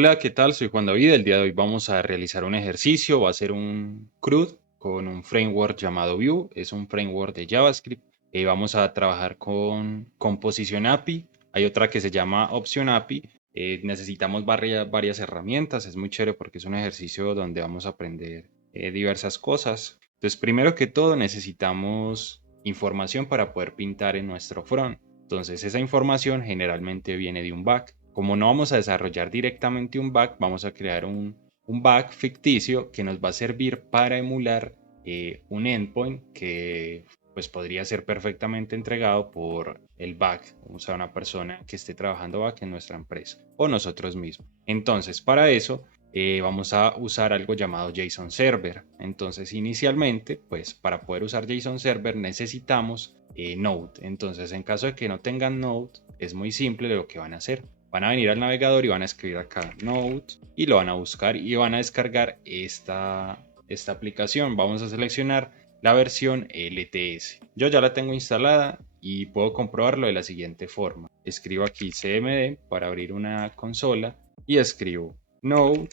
Hola, ¿qué tal? Soy Juan David. El día de hoy vamos a realizar un ejercicio. Va a ser un CRUD con un framework llamado Vue. Es un framework de JavaScript. Vamos a trabajar con Composition API. Hay otra que se llama Option API. Necesitamos varias herramientas. Es muy chévere porque es un ejercicio donde vamos a aprender diversas cosas. Entonces, primero que todo, necesitamos información para poder pintar en nuestro front. Entonces, esa información generalmente viene de un back. Como no vamos a desarrollar directamente un back, vamos a crear un back ficticio que nos va a servir para emular un endpoint que pues podría ser perfectamente entregado por el back, o sea, una persona que esté trabajando back en nuestra empresa o nosotros mismos. Entonces, para eso vamos a usar algo llamado JSON Server. Entonces, inicialmente, pues para poder usar JSON Server necesitamos Node. Entonces, en caso de que no tengan Node, es muy simple lo que van a hacer. Van a venir al navegador y van a escribir acá Node y lo van a buscar y van a descargar esta aplicación. Vamos a seleccionar la versión LTS. Yo ya la tengo instalada y puedo comprobarlo de la siguiente forma. Escribo aquí cmd para abrir una consola y escribo Node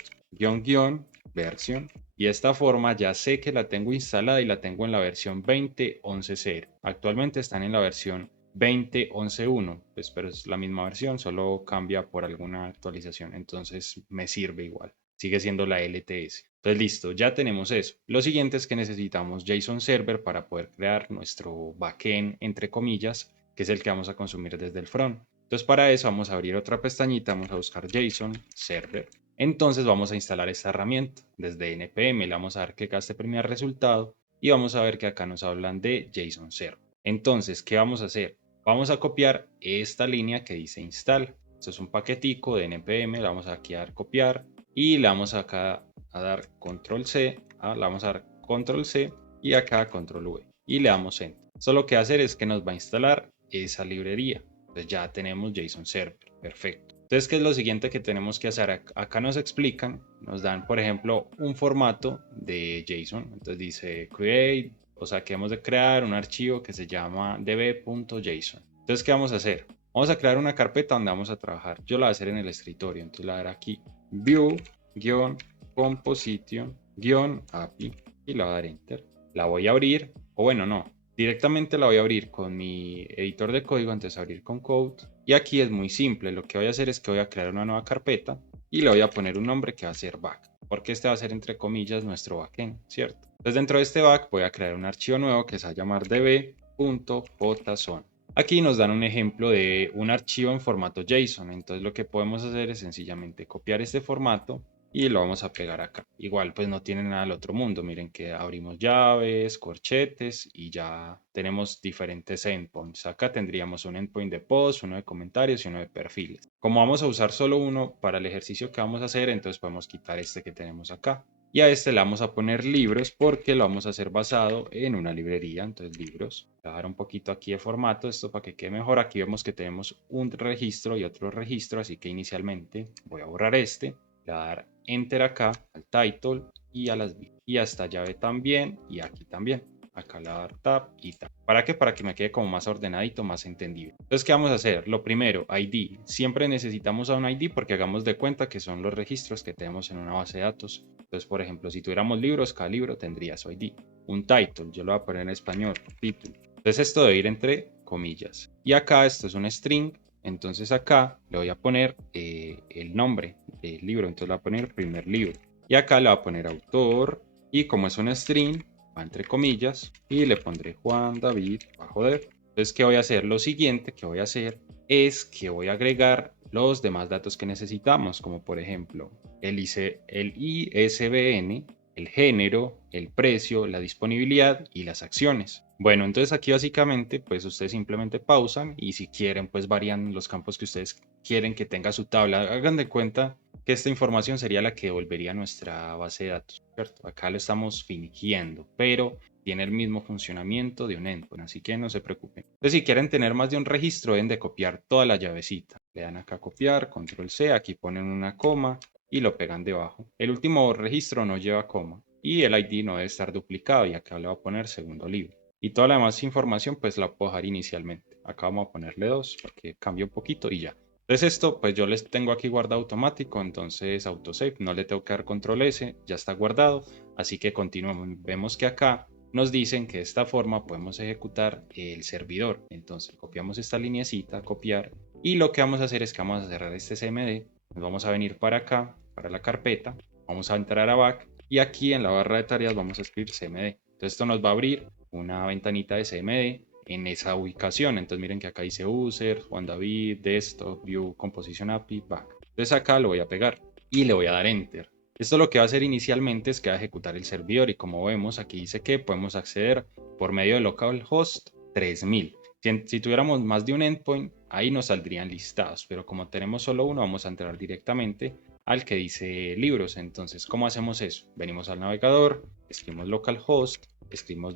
version y de esta forma ya sé que la tengo instalada y la tengo en la versión 20.11.0. Actualmente están en la versión 20.11.1, pues, pero es la misma versión, solo cambia por alguna actualización, entonces me sirve igual, sigue siendo la LTS. Entonces listo, ya tenemos eso. Lo siguiente es que necesitamos JSON Server para poder crear nuestro backend, entre comillas, que es el que vamos a consumir desde el front. Entonces para eso vamos a abrir otra pestañita, vamos a buscar JSON Server. Entonces vamos a instalar esta herramienta. Desde npm le vamos a dar que este primer resultado y vamos a ver que acá nos hablan de JSON Server. Entonces, ¿qué vamos a hacer? Vamos a copiar esta línea que dice install. Esto es un paquetico de npm, le vamos aquí a dar copiar y le vamos acá a dar control C, le vamos a dar control C y acá control V y le damos enter. Esto lo que va a hacer es que nos va a instalar esa librería. Entonces ya tenemos JSON Server, perfecto. Entonces, ¿qué es lo siguiente que tenemos que hacer? Acá nos explican, nos dan, por ejemplo, un formato de JSON. Entonces dice create, o sea, que hemos de crear un archivo que se llama db.json. Entonces, ¿qué vamos a hacer? Vamos a crear una carpeta donde vamos a trabajar. Yo la voy a hacer en el escritorio. Entonces, la voy a dar aquí view-composition-api y la voy a dar enter. La voy a abrir, o bueno, no, directamente la voy a abrir con mi editor de código, antes de abrir con code. Y aquí es muy simple, lo que voy a hacer es que voy a crear una nueva carpeta y le voy a poner un nombre que va a ser back, porque este va a ser entre comillas nuestro backend, ¿cierto? Entonces dentro de este back voy a crear un archivo nuevo que se va a llamar db.json. Aquí nos dan un ejemplo de un archivo en formato JSON, entonces lo que podemos hacer es sencillamente copiar este formato y lo vamos a pegar acá. Igual pues no tiene nada del otro mundo, miren que abrimos llaves, corchetes y ya tenemos diferentes endpoints. Acá tendríamos un endpoint de post, uno de comentarios y uno de perfiles. Como vamos a usar solo uno para el ejercicio que vamos a hacer, entonces podemos quitar este que tenemos acá. Y a este le vamos a poner libros porque lo vamos a hacer basado en una librería, entonces libros. Voy a dar un poquito aquí de formato, esto para que quede mejor. Aquí vemos que tenemos un registro y otro registro, así que inicialmente voy a borrar este. Le voy a dar enter acá al title y a las y a esta llave también y aquí también. Acá le voy a dar tab y tab. ¿Para qué? Para que me quede como más ordenadito, más entendible. Entonces, ¿qué vamos a hacer? Lo primero, ID. Siempre necesitamos a un ID porque hagamos de cuenta que son los registros que tenemos en una base de datos. Entonces, por ejemplo, si tuviéramos libros, cada libro tendría su ID. Un title, yo lo voy a poner en español, título. Entonces, esto debe ir entre comillas. Y acá esto es un string. Entonces acá le voy a poner el nombre del libro. Entonces le voy a poner primer libro. Y acá le voy a poner autor. Y como es un string, va entre comillas. Y le pondré Juan David bajo de. Entonces, ¿qué voy a hacer? Lo siguiente que voy a hacer es que voy a agregar los demás datos que necesitamos. Como por ejemplo el ISBN, el género, el precio, la disponibilidad y las acciones. Bueno, entonces aquí básicamente pues ustedes simplemente pausan y si quieren pues varían los campos que ustedes quieren que tenga su tabla. Hagan de cuenta que esta información sería la que devolvería nuestra base de datos, ¿cierto? Acá lo estamos fingiendo, pero tiene el mismo funcionamiento de un endpoint, así que no se preocupen. Entonces si quieren tener más de un registro deben de copiar toda la llavecita. Le dan acá copiar, control C, aquí ponen una coma y lo pegan debajo. El último registro no lleva coma y el ID no debe estar duplicado y acá le voy a poner segundo libro. Y toda la demás información pues la puedo dejar inicialmente. Acá vamos a ponerle 2 para que cambie un poquito y ya. Entonces esto, pues yo les tengo aquí guardado automático, entonces autosave, no le tengo que dar control S, ya está guardado, así que continuamos. Vemos que acá nos dicen que de esta forma podemos ejecutar el servidor. Entonces copiamos esta lineecita, copiar, y lo que vamos a hacer es que vamos a cerrar este CMD, nos vamos a venir para acá, para la carpeta, vamos a entrar a back, y aquí en la barra de tareas vamos a escribir CMD. Entonces esto nos va a abrir una ventanita de CMD en esa ubicación. Entonces miren que acá dice user, Juan David, desktop, view, composition API, back. Entonces acá lo voy a pegar y le voy a dar enter. Esto lo que va a hacer inicialmente es que va a ejecutar el servidor y como vemos aquí dice que podemos acceder por medio de localhost 3000. Si tuviéramos más de un endpoint, ahí nos saldrían listados, pero como tenemos solo uno, vamos a entrar directamente al que dice libros. Entonces, ¿cómo hacemos eso? Venimos al navegador, escribimos localhost, escribimos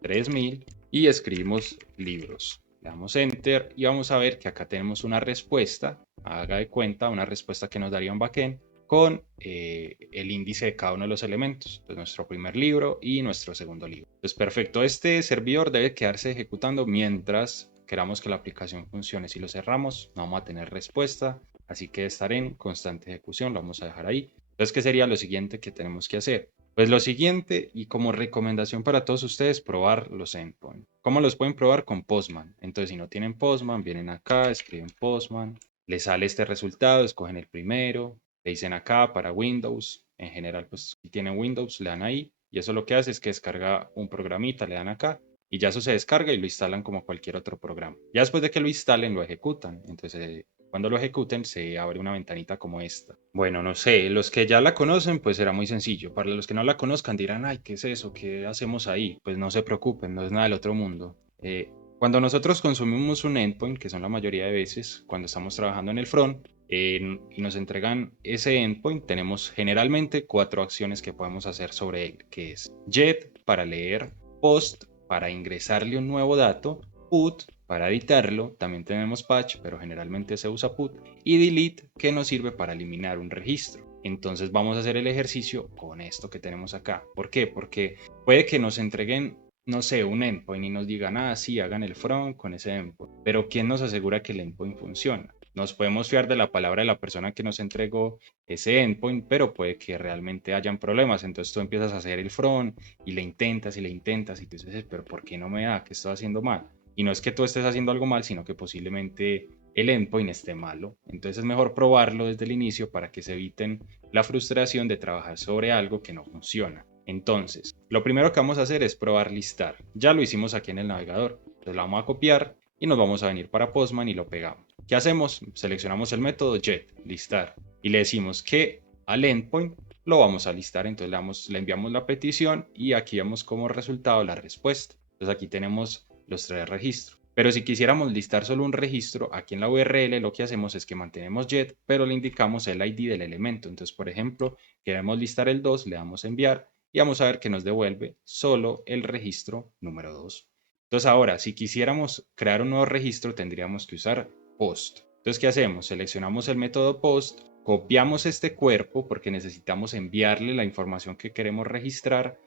3000 y escribimos libros. Le damos enter y vamos a ver que acá tenemos una respuesta, haga de cuenta, una respuesta que nos daría un backend con el índice de cada uno de los elementos, pues nuestro primer libro y nuestro segundo libro. Pues perfecto, este servidor debe quedarse ejecutando mientras queramos que la aplicación funcione. Si lo cerramos, no vamos a tener respuesta, así que estar en constante ejecución, lo vamos a dejar ahí. Entonces, ¿qué sería lo siguiente que tenemos que hacer? Pues lo siguiente, y como recomendación para todos ustedes, probar los endpoints. ¿Cómo los pueden probar? Con Postman. Entonces, si no tienen Postman, vienen acá, escriben Postman, les sale este resultado, escogen el primero, le dicen acá para Windows. En general, pues si tienen Windows, le dan ahí, y eso lo que hace es que descarga un programita, le dan acá, y ya eso se descarga y lo instalan como cualquier otro programa. Ya después de que lo instalen, lo ejecutan. Entonces, cuando lo ejecuten, se abre una ventanita como esta. Bueno, no sé, los que ya la conocen, pues será muy sencillo. Para los que no la conozcan, dirán, ay, ¿qué es eso? ¿Qué hacemos ahí? Pues no se preocupen, no es nada del otro mundo. Cuando nosotros consumimos un endpoint, que son la mayoría de veces cuando estamos trabajando en el front, y nos entregan ese endpoint, tenemos generalmente 4 acciones que podemos hacer sobre él, que es get para leer, post para ingresarle un nuevo dato, put para editarlo, también tenemos patch, pero generalmente se usa put, y delete que nos sirve para eliminar un registro. Entonces vamos a hacer el ejercicio con esto que tenemos acá. ¿Por qué? Porque puede que nos entreguen, no sé, un endpoint y nos digan, ah, sí, hagan el front con ese endpoint. Pero ¿quién nos asegura que el endpoint funciona? Nos podemos fiar de la palabra de la persona que nos entregó ese endpoint, pero puede que realmente hayan problemas. Entonces tú empiezas a hacer el front y le intentas y le intentas y tú dices, pero ¿por qué no me da? ¿Qué estoy haciendo mal? Y no es que tú estés haciendo algo mal, sino que posiblemente el endpoint esté malo. Entonces es mejor probarlo desde el inicio para que se eviten la frustración de trabajar sobre algo que no funciona. Entonces, lo primero que vamos a hacer es probar listar. Ya lo hicimos aquí en el navegador. Entonces lo vamos a copiar y nos vamos a venir para Postman y lo pegamos. ¿Qué hacemos? Seleccionamos el método get, listar, y le decimos que al endpoint lo vamos a listar. Entonces le enviamos la petición y aquí vemos como resultado la respuesta. Entonces aquí tenemos los 3 registros. Pero si quisiéramos listar solo un registro, aquí en la URL lo que hacemos es que mantenemos get, pero le indicamos el ID del elemento. Entonces, por ejemplo, queremos listar el 2, le damos enviar y vamos a ver que nos devuelve solo el registro número 2. Entonces, ahora, si quisiéramos crear un nuevo registro, tendríamos que usar post. Entonces, ¿qué hacemos? Seleccionamos el método post, copiamos este cuerpo porque necesitamos enviarle la información que queremos registrar.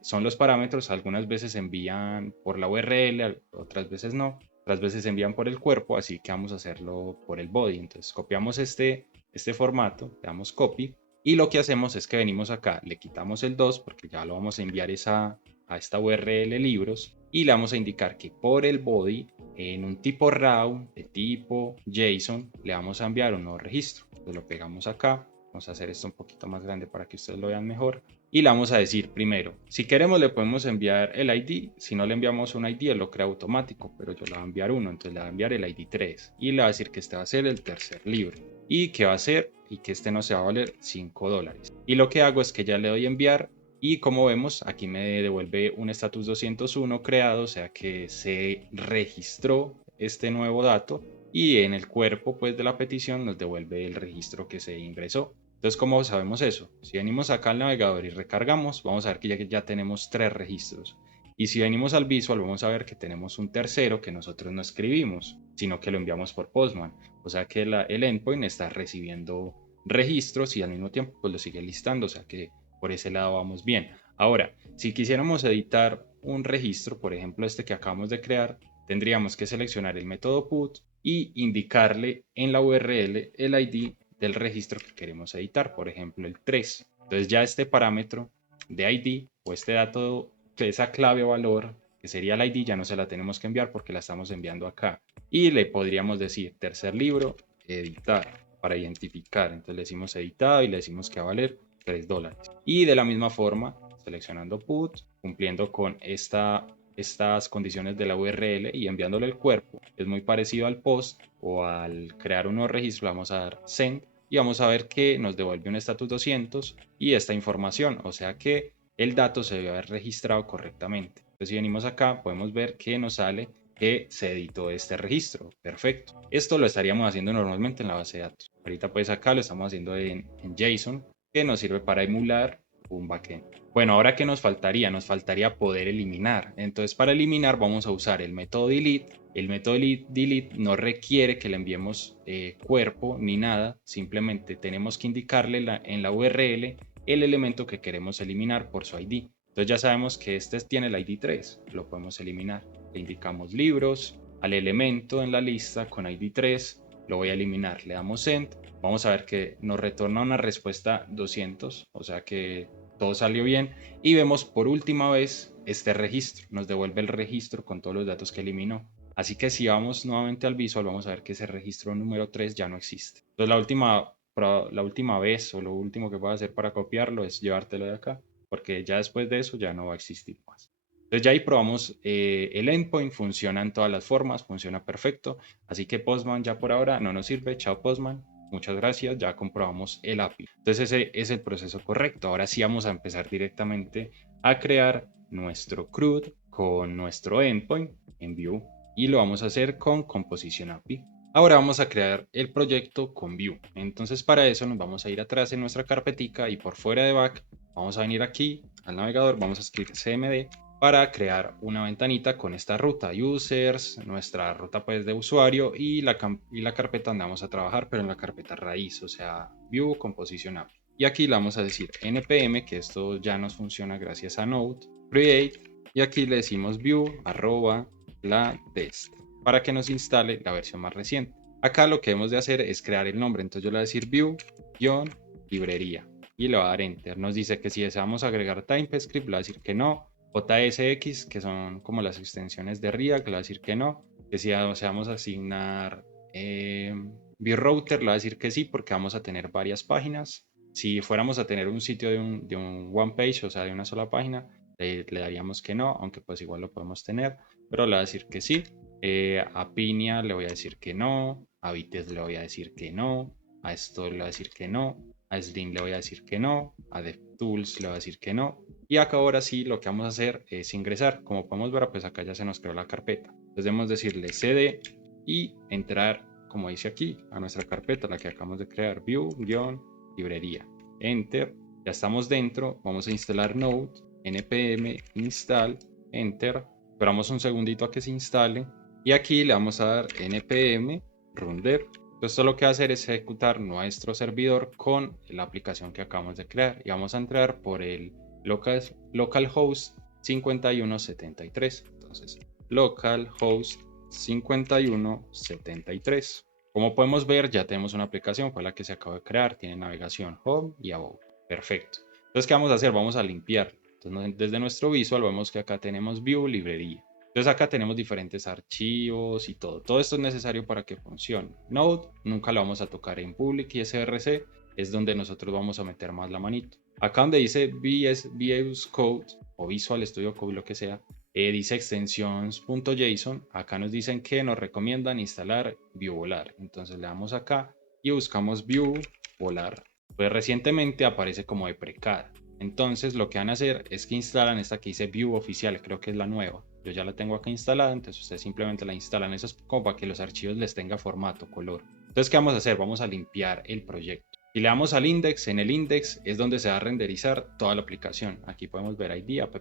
Son los parámetros, algunas veces envían por la URL, otras veces no, otras veces envían por el cuerpo, así que vamos a hacerlo por el body. Entonces copiamos este formato, le damos copy y lo que hacemos es que venimos acá, le quitamos el 2 porque ya lo vamos a enviar a esta URL libros y le vamos a indicar que por el body en un tipo raw de tipo JSON le vamos a enviar un nuevo registro. Entonces lo pegamos acá, vamos a hacer esto un poquito más grande para que ustedes lo vean mejor y le vamos a decir primero, si queremos le podemos enviar el ID, si no le enviamos un ID él lo crea automático, pero yo le voy a enviar uno, entonces le voy a enviar el ID 3 y le va a decir que este va a ser el tercer libro y que va a ser y que este no se va a valer $5. Y lo que hago es que ya le doy enviar y como vemos aquí me devuelve un status 201 creado, o sea que se registró este nuevo dato y en el cuerpo pues de la petición nos devuelve el registro que se ingresó. Entonces, ¿cómo sabemos eso? Si venimos acá al navegador y recargamos, vamos a ver que ya tenemos 3 registros. Y si venimos al visual, vamos a ver que tenemos un tercero que nosotros no escribimos, sino que lo enviamos por Postman. O sea que el endpoint está recibiendo registros y al mismo tiempo pues lo sigue listando. O sea que por ese lado vamos bien. Ahora, si quisiéramos editar un registro, por ejemplo este que acabamos de crear, tendríamos que seleccionar el método put, y indicarle en la URL el ID del registro que queremos editar, por ejemplo el 3. Entonces ya este parámetro de ID o este dato, esa clave o valor que sería el ID, ya no se la tenemos que enviar porque la estamos enviando acá. Y le podríamos decir tercer libro, editar, para identificar. Entonces le decimos editado y le decimos que va a valer $3. Y de la misma forma, seleccionando put, cumpliendo con estas condiciones de la URL y enviándole el cuerpo. Es muy parecido al post o al crear un nuevo registro, vamos a dar send y vamos a ver que nos devuelve un status 200 y esta información, o sea que el dato se debe haber registrado correctamente. Entonces si venimos acá podemos ver que nos sale que se editó este registro. Perfecto. Esto lo estaríamos haciendo normalmente en la base de datos. Ahorita pues acá lo estamos haciendo en JSON, que nos sirve para emular un backend. Bueno, ahora ¿qué nos faltaría? Nos faltaría poder eliminar. Entonces para eliminar vamos a usar el método delete. El método delete no requiere que le enviemos cuerpo ni nada, simplemente tenemos que indicarle en la URL el elemento que queremos eliminar por su ID. Entonces ya sabemos que este tiene el ID 3, lo podemos eliminar. Le indicamos libros, al elemento en la lista con ID 3, lo voy a eliminar, le damos Send, vamos a ver que nos retorna una respuesta 200, o sea que todo salió bien, y vemos por última vez este registro, nos devuelve el registro con todos los datos que eliminó. Así que si vamos nuevamente al visual, vamos a ver que ese registro número 3 ya no existe. Entonces la última vez o lo último que puedo hacer para copiarlo es llevártelo de acá, porque ya después de eso ya no va a existir más. Entonces ya ahí probamos el endpoint, funciona en todas las formas, funciona perfecto. Así que Postman ya por ahora no nos sirve. Chao Postman, muchas gracias, ya comprobamos el API. Entonces ese es el proceso correcto. Ahora sí vamos a empezar directamente a crear nuestro CRUD con nuestro endpoint en Vue y lo vamos a hacer con Composition API. Ahora vamos a crear el proyecto con Vue. Entonces para eso nos vamos a ir atrás en nuestra carpetica y por fuera de back vamos a venir aquí al navegador, vamos a escribir cmd para crear una ventanita con esta ruta users, nuestra ruta pues de usuario y la carpeta donde vamos a trabajar, pero en la carpeta raíz, o sea, Vue Composition API. Y aquí le vamos a decir npm, que esto ya nos funciona gracias a Node, create, y aquí le decimos Vue la test para que nos instale la versión más reciente. Acá lo que debemos de hacer es crear el nombre, entonces yo le voy a decir Vue-librería y le voy a dar enter. Nos dice que si deseamos agregar TypeScript, le voy a decir que no. JSX, que son como las extensiones de React, le va a decir que no, que si deseamos asignar ViewRouter, le va a decir que sí, porque vamos a tener varias páginas. Si fuéramos a tener un sitio de un one page, o sea, de una sola página, le daríamos que no, aunque pues igual lo podemos tener, pero le va a decir que sí. A Pinia le voy a decir que no, a Vitess le voy a decir que no, a esto le voy a decir que no, a Slim le voy a decir que no, a DevTools le voy a decir que no, y acá ahora sí lo que vamos a hacer es ingresar. Como podemos ver, pues acá ya se nos creó la carpeta. Entonces debemos decirle cd y entrar, como dice aquí, a nuestra carpeta, la que acabamos de crear, Vue-librería. Enter, ya estamos dentro, vamos a instalar Node, npm install, enter, esperamos un segundito a que se instale y aquí le vamos a dar npm rundev. Entonces esto lo que va a hacer es ejecutar nuestro servidor con la aplicación que acabamos de crear y vamos a entrar por el localhost 5173. Entonces localhost 5173. Como podemos ver, ya tenemos una aplicación, fue la que se acabó de crear, tiene navegación home y above. Perfecto. Entonces, ¿qué vamos a hacer? Vamos a limpiar. Entonces, desde nuestro visual vemos que acá tenemos Vue librería. Entonces acá tenemos diferentes archivos y todo. Todo esto es necesario para que funcione. Node nunca lo vamos a tocar en public y src es donde nosotros vamos a meter más la manito. Acá donde dice VS Code o Visual Studio Code, lo que sea, dice extensions.json. Acá nos dicen que nos recomiendan instalar Vue Volar. Entonces le damos acá y buscamos Vue Volar. Pues recientemente aparece como de precad. Entonces lo que van a hacer es que instalan esta que dice Vue Oficial, creo que es la nueva. Yo ya la tengo acá instalada, entonces ustedes simplemente la instalan. Eso es como para que los archivos les tenga formato, color. Entonces, ¿qué vamos a hacer? Vamos a limpiar el proyecto. Y le damos al index. En el index es donde se va a renderizar toda la aplicación. Aquí podemos ver ID app.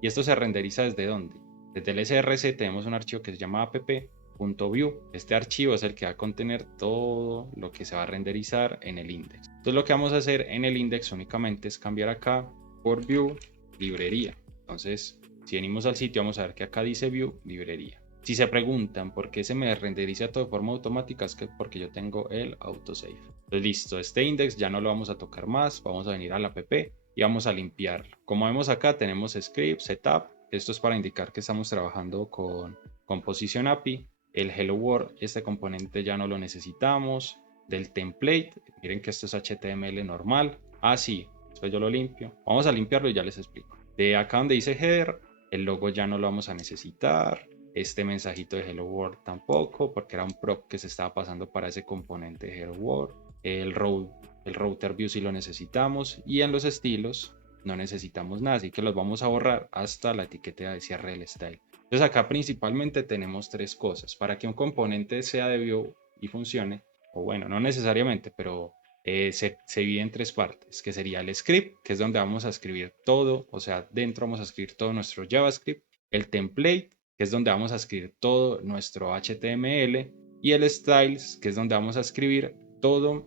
¿Y esto se renderiza desde dónde? Desde el src tenemos un archivo que se llama app.vue. Este archivo es el que va a contener todo lo que se va a renderizar en el index. Entonces lo que vamos a hacer en el index únicamente es cambiar acá por Vue librería. Entonces si venimos al sitio vamos a ver que acá dice Vue librería. Si se preguntan por qué se me renderiza todo de forma automática, es que porque yo tengo el autosave. Entonces listo, este index ya no lo vamos a tocar más, vamos a venir a la app y vamos a limpiarlo. Como vemos acá tenemos script, setup, esto es para indicar que estamos trabajando con Composition API. El Hello World, este componente ya no lo necesitamos. Del template, miren que esto es HTML normal. Ah, sí, después yo lo limpio. Vamos a limpiarlo y ya les explico. De acá donde dice header, el logo ya no lo vamos a necesitar. Este mensajito de Hello World tampoco, porque era un prop que se estaba pasando para ese componente de Hello World. El router view sí lo necesitamos. Y en los estilos no necesitamos nada, así que los vamos a borrar hasta la etiqueta de cierre del style. Entonces acá principalmente tenemos tres cosas. Para que un componente sea de view y funcione, o bueno, no necesariamente, pero se divide en tres partes, que sería el script, que es donde vamos a escribir todo, o sea, dentro vamos a escribir todo nuestro JavaScript, el template, que es donde vamos a escribir todo nuestro HTML, y el styles, que es donde vamos a escribir todo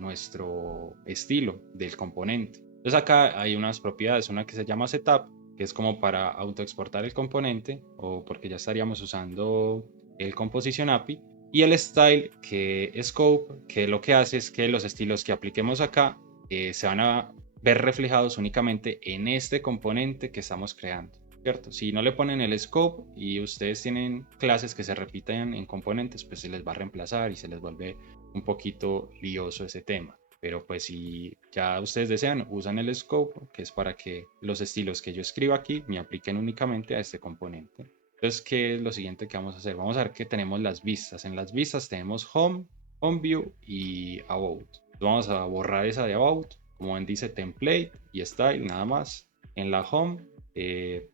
nuestro estilo del componente. Entonces acá hay unas propiedades, una que se llama setup, que es como para autoexportar el componente, o porque ya estaríamos usando el Composition API, y el style, que es scope, que lo que hace es que los estilos que apliquemos acá se van a ver reflejados únicamente en este componente que estamos creando, ¿cierto? Si no le ponen el scope y ustedes tienen clases que se repiten en componentes, pues se les va a reemplazar y se les vuelve un poquito lioso ese tema. Pero pues si ya ustedes desean, usan el scope, que es para que los estilos que yo escriba aquí me apliquen únicamente a este componente. Entonces, ¿qué es lo siguiente que vamos a hacer? Vamos a ver que tenemos las vistas. En las vistas tenemos Home, Home View y About. Entonces, vamos a borrar esa de About, como ven dice Template y Style, nada más. En la Home,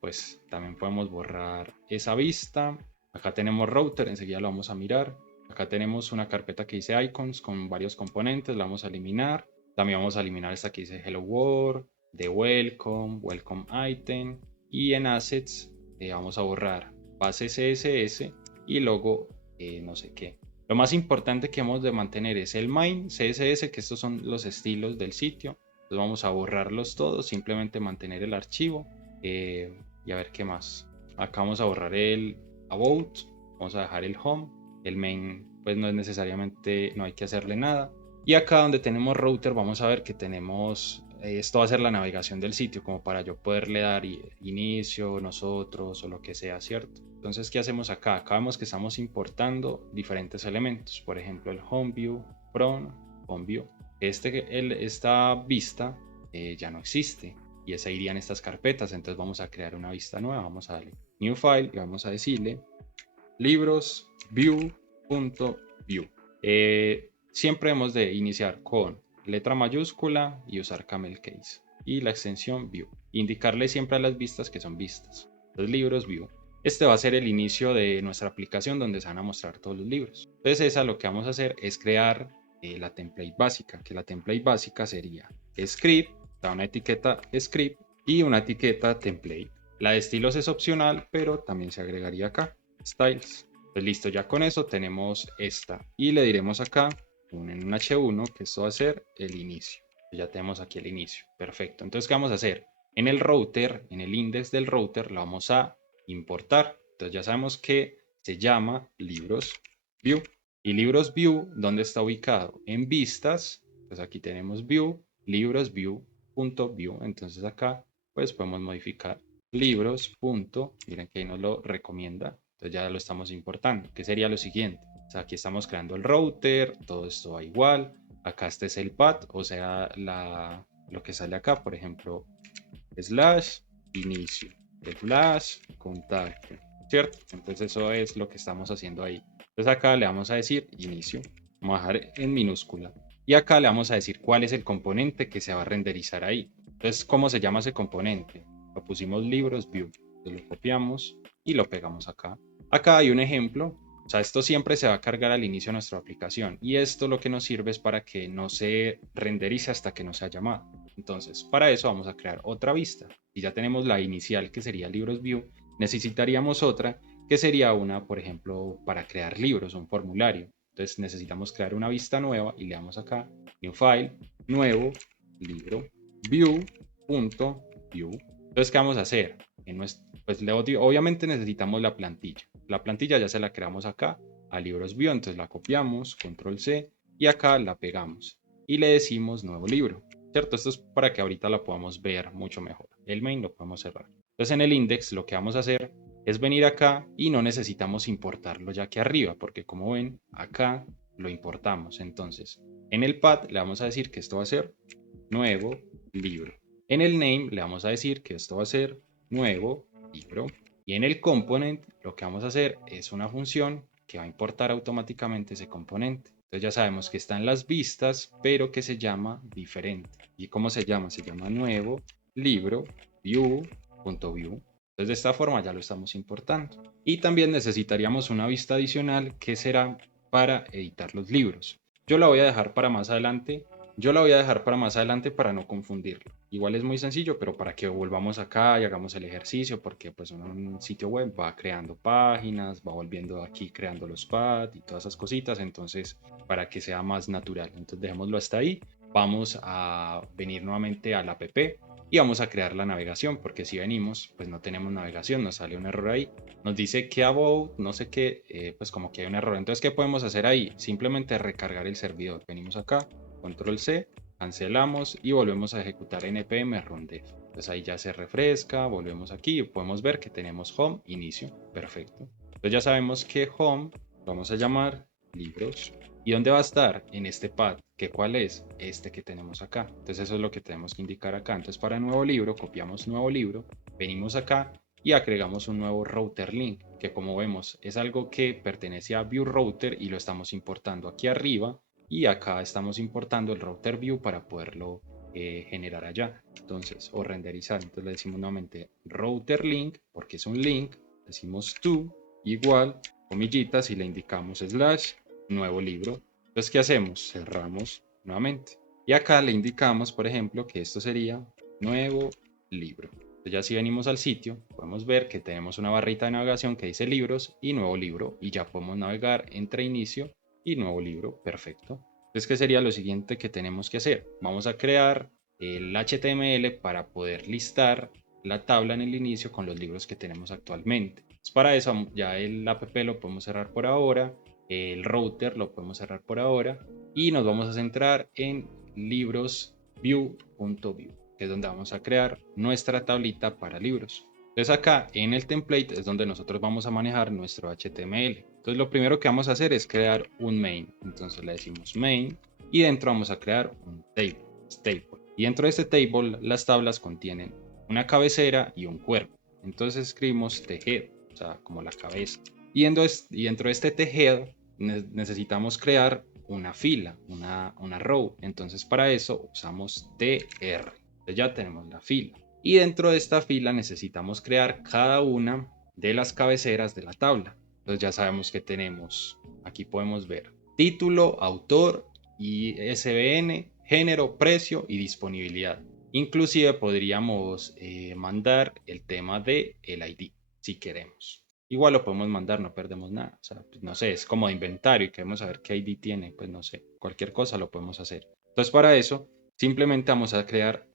pues también podemos borrar esa vista. Acá tenemos Router, enseguida lo vamos a mirar. Acá tenemos una carpeta que dice Icons con varios componentes, la vamos a eliminar. También vamos a eliminar esta que dice Hello World, de Welcome, Welcome Item. Y en Assets vamos a borrar base CSS y logo no sé qué. Lo más importante que hemos de mantener es el main CSS, que estos son los estilos del sitio. Entonces vamos a borrarlos todos, simplemente mantener el archivo y a ver qué más. Acá vamos a borrar el about, vamos a dejar el home, el main pues no es necesariamente, no hay que hacerle nada. Y acá donde tenemos router vamos a ver que tenemos, esto va a ser la navegación del sitio, como para yo poderle dar inicio, nosotros o lo que sea, ¿cierto? Entonces, ¿qué hacemos acá? Acá vemos que estamos importando diferentes elementos, por ejemplo, el home view, from, home view. Esta vista ya no existe y esa iría en estas carpetas, entonces vamos a crear una vista nueva, vamos a darle new file y vamos a decirle libros view.view. Siempre hemos de iniciar con letra mayúscula y usar camel case y la extensión view. Indicarle siempre a las vistas que son vistas. Los libros view. Este va a ser el inicio de nuestra aplicación donde se van a mostrar todos los libros. Entonces esa lo que vamos a hacer es crear la template básica, que la template básica sería script, da una etiqueta script y una etiqueta template. La de estilos es opcional, pero también se agregaría acá, styles. Pues listo, ya con eso tenemos esta y le diremos acá en un H1 que esto va a ser el inicio. Ya tenemos aquí el inicio, perfecto. Entonces, ¿qué vamos a hacer? En el router, en el index del router, lo vamos a importar. Entonces ya sabemos que se llama libros view. Y libros view, ¿dónde está ubicado? En vistas. Pues aquí tenemos view, libros view.view. Entonces acá pues podemos modificar libros. Miren que ahí nos lo recomienda. Entonces ya lo estamos importando. ¿Qué sería lo siguiente? O sea, aquí estamos creando el router, todo esto va igual. Acá este es el path, o sea, lo que sale acá, por ejemplo, slash inicio, slash contacto, ¿cierto? Entonces eso es lo que estamos haciendo ahí. Entonces acá le vamos a decir inicio, vamos a dejar en minúscula. Y acá le vamos a decir cuál es el componente que se va a renderizar ahí. Entonces, ¿cómo se llama ese componente? Lo pusimos libros view, lo copiamos y lo pegamos acá. Acá hay un ejemplo. O sea, esto siempre se va a cargar al inicio de nuestra aplicación y esto lo que nos sirve es para que no se renderice hasta que no sea llamado. Entonces, para eso vamos a crear otra vista. Y ya tenemos la inicial que sería libros view, necesitaríamos otra que sería una, por ejemplo, para crear libros, un formulario. Entonces necesitamos crear una vista nueva y le damos acá new file, nuevo, libro, view.view. Entonces, ¿qué vamos a hacer? Pues obviamente necesitamos la plantilla. la plantilla ya se la creamos acá a libros view, entonces la copiamos, control C, y acá la pegamos y le decimos nuevo libro, ¿cierto? Esto es para que ahorita la podamos ver mucho mejor. El main lo podemos cerrar. Entonces en el index lo que vamos a hacer es venir acá y no necesitamos importarlo ya que arriba, porque como ven, acá lo importamos. Entonces, en el path le vamos a decir que esto va a ser nuevo libro. En el name le vamos a decir que esto va a ser nuevo libro. Y en el component lo que vamos a hacer es una función que va a importar automáticamente ese componente. Entonces ya sabemos que está en las vistas, pero que se llama diferente. ¿Y cómo se llama? Se llama nuevo libro view.view. Entonces de esta forma ya lo estamos importando. Y también necesitaríamos una vista adicional que será para editar los libros. Yo la voy a dejar para más adelante. Para no confundirlo. Igual es muy sencillo, pero para que volvamos acá y hagamos el ejercicio, porque pues uno en un sitio web va creando páginas, va volviendo aquí creando los pads y todas esas cositas, entonces para que sea más natural. Entonces dejémoslo hasta ahí. Vamos a venir nuevamente a la app y vamos a crear la navegación, porque si venimos, pues no tenemos navegación, nos sale un error ahí. Nos dice que about, no sé qué, pues como que hay un error. Entonces, ¿qué podemos hacer ahí? Simplemente recargar el servidor. Venimos acá, control C, cancelamos y volvemos a ejecutar npm run dev. Entonces ahí ya se refresca, volvemos aquí y podemos ver que tenemos home, inicio, perfecto. Entonces ya sabemos que home vamos a llamar libros. ¿Y dónde va a estar? En este path, que cuál es este que tenemos acá. Entonces eso es lo que tenemos que indicar acá. Entonces para nuevo libro, copiamos nuevo libro, venimos acá y agregamos un nuevo router link, que como vemos es algo que pertenece a view router y lo estamos importando aquí arriba, y acá estamos importando el router view para poderlo generar allá, entonces, o renderizar. Entonces le decimos nuevamente router link, porque es un link, decimos to igual, comillitas, y le indicamos slash nuevo libro. Entonces, ¿qué hacemos? Cerramos nuevamente. Y acá le indicamos, por ejemplo, que esto sería nuevo libro. Entonces, ya si venimos al sitio, podemos ver que tenemos una barrita de navegación que dice libros y nuevo libro, y ya podemos navegar entre inicio y nuevo libro. Perfecto. Entonces, ¿qué sería lo siguiente que tenemos que hacer? Vamos a crear el HTML para poder listar la tabla en el inicio con los libros que tenemos actualmente. Entonces, para eso ya el app lo podemos cerrar por ahora, el router lo podemos cerrar por ahora y nos vamos a centrar en libros view.view, que es donde vamos a crear nuestra tablita para libros. Entonces acá en el template es donde nosotros vamos a manejar nuestro HTML. Entonces lo primero que vamos a hacer es crear un main. Entonces le decimos main y dentro vamos a crear un table. Y dentro de este table las tablas contienen una cabecera y un cuerpo. Entonces escribimos the head, o sea, como la cabeza. Y dentro de este the necesitamos crear una fila, una row. Entonces para eso usamos tr. Entonces ya tenemos la fila. Y dentro de esta fila necesitamos crear cada una de las cabeceras de la tabla. Entonces ya sabemos que tenemos, aquí podemos ver título, autor, ISBN, género, precio y disponibilidad. Inclusive podríamos mandar el tema de el ID si queremos. Igual lo podemos mandar, no perdemos nada. O sea, pues no sé, es como de inventario y queremos saber qué ID tiene, pues no sé, cualquier cosa lo podemos hacer. Entonces para eso simplemente vamos a crear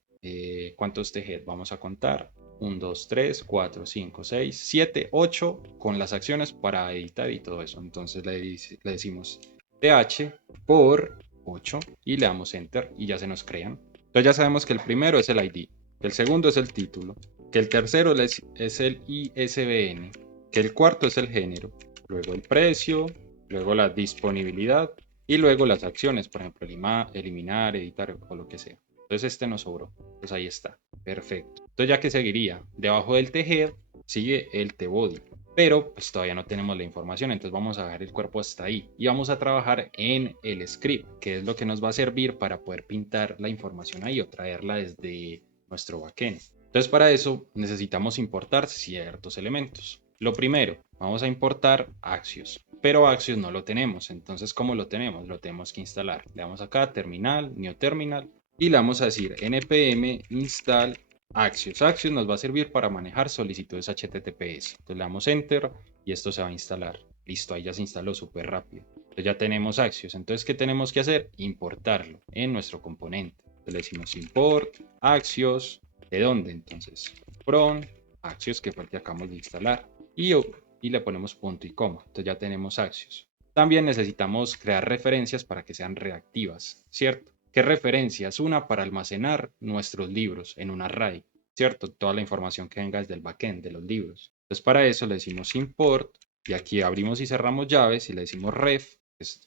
cuántos TG vamos a contar. 1, 2, 3, 4, 5, 6, 7, 8 con las acciones para editar y todo eso. Entonces le decimos th por 8 y le damos enter y ya se nos crean. Entonces ya sabemos que el primero es el ID, que el segundo es el título, que el tercero es el ISBN, que el cuarto es el género, luego el precio, luego la disponibilidad y luego las acciones, por ejemplo, eliminar, editar o lo que sea. Entonces este nos sobró. Entonces ahí está. Perfecto. Entonces ya que seguiría, debajo del tejer sigue el T-body. Pero pues todavía no tenemos la información, entonces vamos a dejar el cuerpo hasta ahí. Y vamos a trabajar en el script, que es lo que nos va a servir para poder pintar la información ahí o traerla desde nuestro backend. Entonces para eso necesitamos importar ciertos elementos. Lo primero, vamos a importar Axios, pero Axios no lo tenemos. Entonces, ¿cómo lo tenemos? Lo tenemos que instalar. Le damos acá terminal, new terminal, y le vamos a decir npm install Axios. Axios nos va a servir para manejar solicitudes HTTPS. Entonces le damos enter y esto se va a instalar. Listo, ahí ya se instaló súper rápido. Entonces ya tenemos Axios. Entonces, ¿qué tenemos que hacer? Importarlo en nuestro componente. Entonces le decimos import Axios. ¿De dónde? Entonces, from Axios, que fue el que acabamos de instalar. Y y le ponemos punto y coma. Entonces ya tenemos Axios. También necesitamos crear referencias para que sean reactivas, ¿cierto? ¿Qué referencias? Una para almacenar nuestros libros en un array, ¿cierto? Toda la información que venga desde el backend de los libros. Entonces para eso le decimos import y aquí abrimos y cerramos llaves y le decimos ref.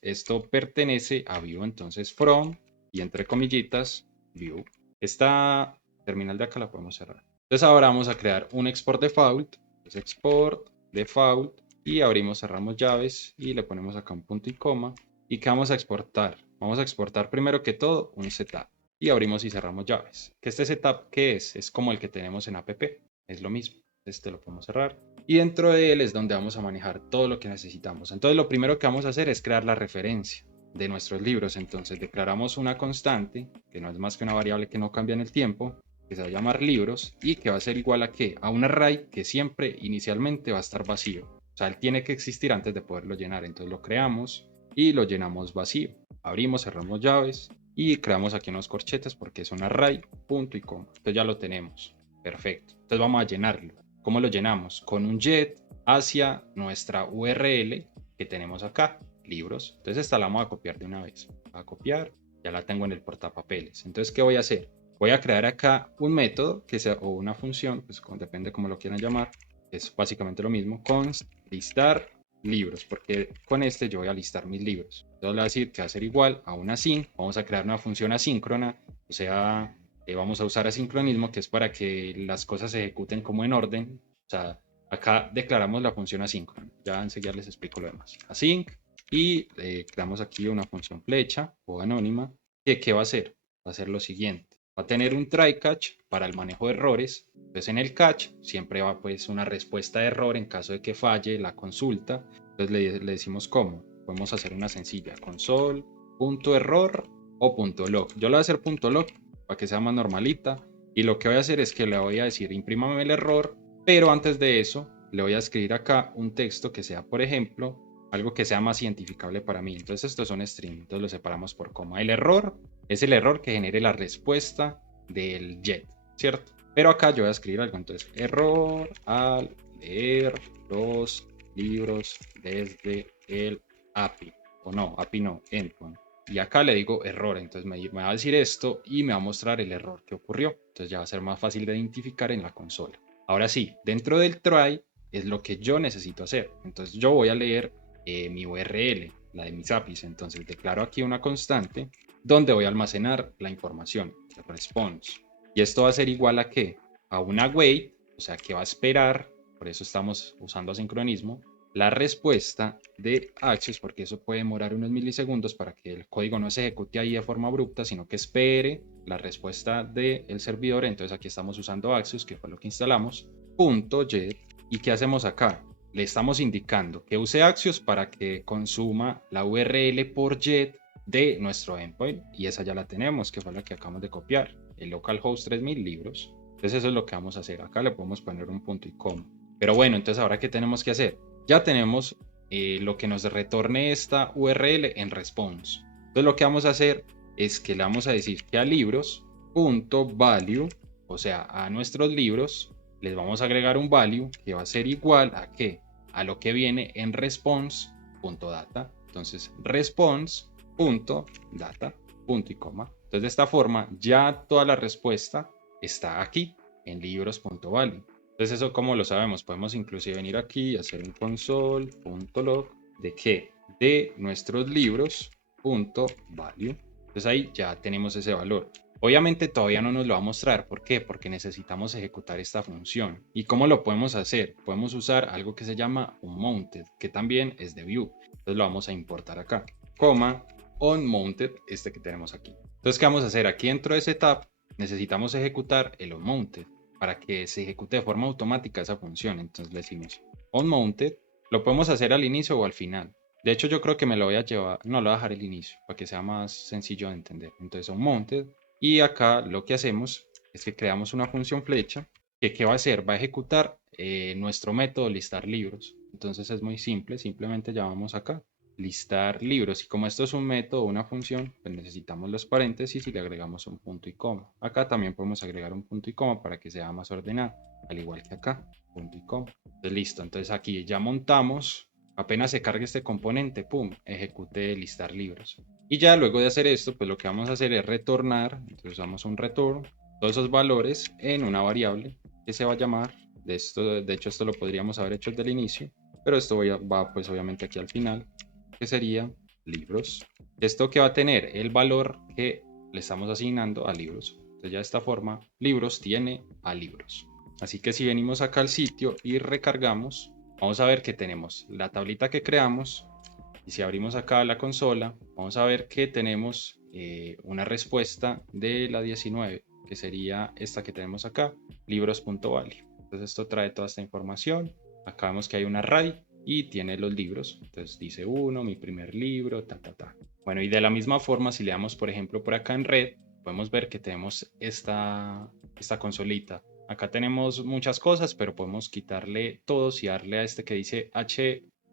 Esto pertenece a view, entonces from y entre comillitas view. Esta terminal de acá la podemos cerrar. Entonces ahora vamos a crear un export default. Entonces export default y abrimos, cerramos llaves y le ponemos acá un punto y coma. ¿Y qué vamos a exportar? Vamos a exportar primero que todo un setup y abrimos y cerramos llaves. ¿Que este setup qué es? Es como el que tenemos en app, es lo mismo. Este lo podemos cerrar y dentro de él es donde vamos a manejar todo lo que necesitamos. Entonces lo primero que vamos a hacer es crear la referencia de nuestros libros. Entonces declaramos una constante que no es más que una variable que no cambia en el tiempo, que se va a llamar libros y que va a ser igual a ¿qué? A un array que siempre inicialmente va a estar vacío. O sea, él tiene que existir antes de poderlo llenar. Entonces lo creamos y lo llenamos vacío. Abrimos, cerramos llaves y creamos aquí unos corchetes porque es un array, punto y coma. Entonces ya lo tenemos. Perfecto. Entonces vamos a llenarlo. ¿Cómo lo llenamos? Con un jet hacia nuestra URL que tenemos acá, libros. Entonces esta la vamos a copiar de una vez. A copiar, ya la tengo en el portapapeles. Entonces, ¿qué voy a hacer? Voy a crear acá un método que sea, o una función, pues depende cómo lo quieran llamar, es básicamente lo mismo, const listar libros, porque con este yo voy a listar mis libros. Entonces le voy a decir que va a ser igual a una async, vamos a crear una función asíncrona, o sea, vamos a usar asincronismo, que es para que las cosas se ejecuten como en orden. O sea, acá declaramos la función asíncrona, ya enseguida les explico lo demás. Async, y creamos aquí una función flecha o anónima, que ¿qué va a hacer? Va a hacer lo siguiente. Va a tener un try catch para el manejo de errores. Entonces en el catch siempre va pues una respuesta de error en caso de que falle la consulta. Entonces le decimos cómo. Podemos hacer una sencilla console.error o .log. Yo le voy a hacer .log para que sea más normalita. Y lo que voy a hacer es que le voy a decir imprímame el error, pero antes de eso le voy a escribir acá un texto que sea, por ejemplo, algo que sea más identificable para mí. Entonces estos son string, entonces lo separamos por coma. El error es el error que genere la respuesta del jet, ¿cierto? Pero acá yo voy a escribir algo, entonces error al leer los libros desde el API, o no, API no, endpoint. Y acá le digo error, entonces me va a decir esto y me va a mostrar el error que ocurrió. Entonces ya va a ser más fácil de identificar en la consola. Ahora sí, dentro del try es lo que yo necesito hacer. Entonces yo voy a leer mi URL, la de mis APIs. Entonces declaro aquí una constante donde voy a almacenar la información, el response. Y esto va a ser igual a ¿qué? A una wait, o sea que va a esperar, por eso estamos usando asincronismo, la respuesta de Axios, porque eso puede demorar unos milisegundos para que el código no se ejecute ahí de forma abrupta, sino que espere la respuesta del servidor. Entonces aquí estamos usando Axios, que fue lo que instalamos, .jet. ¿Y qué hacemos acá? Le estamos indicando que use Axios para que consuma la URL por jet de nuestro endpoint, y esa ya la tenemos, que fue la que acabamos de copiar, el localhost 3000 libros. Entonces eso es lo que vamos a hacer. Acá le podemos poner un punto y coma. Pero bueno, entonces ahora ¿qué tenemos que hacer? Ya tenemos lo que nos retorne esta URL en response. Entonces lo que vamos a hacer es que le vamos a decir que a libros.value, o sea, a nuestros libros, les vamos a agregar un value que va a ser igual a ¿qué? A lo que viene en response.data. Entonces response.data, punto y coma. Entonces de esta forma ya toda la respuesta está aquí en libros.value. Entonces eso como lo sabemos, podemos inclusive venir aquí y hacer un console.log de qué, de nuestros libros.value. Entonces ahí ya tenemos ese valor. Obviamente todavía no nos lo va a mostrar. ¿Por qué? Porque necesitamos ejecutar esta función. ¿Y cómo lo podemos hacer? Podemos usar algo que se llama unmounted, que también es de view. Entonces lo vamos a importar acá, coma, onMounted, este que tenemos aquí. Entonces, ¿qué vamos a hacer? Aquí dentro de setup necesitamos ejecutar el onMounted para que se ejecute de forma automática esa función. Entonces le decimos onMounted. Lo podemos hacer al inicio o al final. De hecho, yo creo que me lo voy a llevar, no, lo voy a dejar al inicio para que sea más sencillo de entender. Entonces, onMounted. Y acá lo que hacemos es que creamos una función flecha que ¿qué va a hacer? Va a ejecutar nuestro método listar libros. Entonces es muy simple, simplemente llamamos acá listar libros. Y como esto es un método, una función, pues necesitamos los paréntesis y le agregamos un punto y coma. Acá también podemos agregar un punto y coma para que sea más ordenado, al igual que acá, punto y coma. Entonces listo, entonces aquí ya montamos, apenas se cargue este componente, pum, ejecute listar libros. Y ya luego de hacer esto, pues lo que vamos a hacer es retornar, entonces usamos un return, todos esos valores en una variable que se va a llamar, de hecho esto lo podríamos haber hecho desde el inicio, pero esto va pues obviamente aquí al final, que sería libros. Esto que va a tener el valor que le estamos asignando a libros. Entonces ya de esta forma, libros tiene a libros. Así que si venimos acá al sitio y recargamos, vamos a ver que tenemos la tablita que creamos. Y si abrimos acá la consola, vamos a ver que tenemos una respuesta de la 19, que sería esta que tenemos acá, libros.value. Entonces esto trae toda esta información. Acá vemos que hay un array y tiene los libros. Entonces dice uno, mi primer libro, ta, ta, ta. Bueno, y de la misma forma, si le damos, por ejemplo, por acá en red, podemos ver que tenemos esta consolita. Acá tenemos muchas cosas, pero podemos quitarle todos y darle a este que dice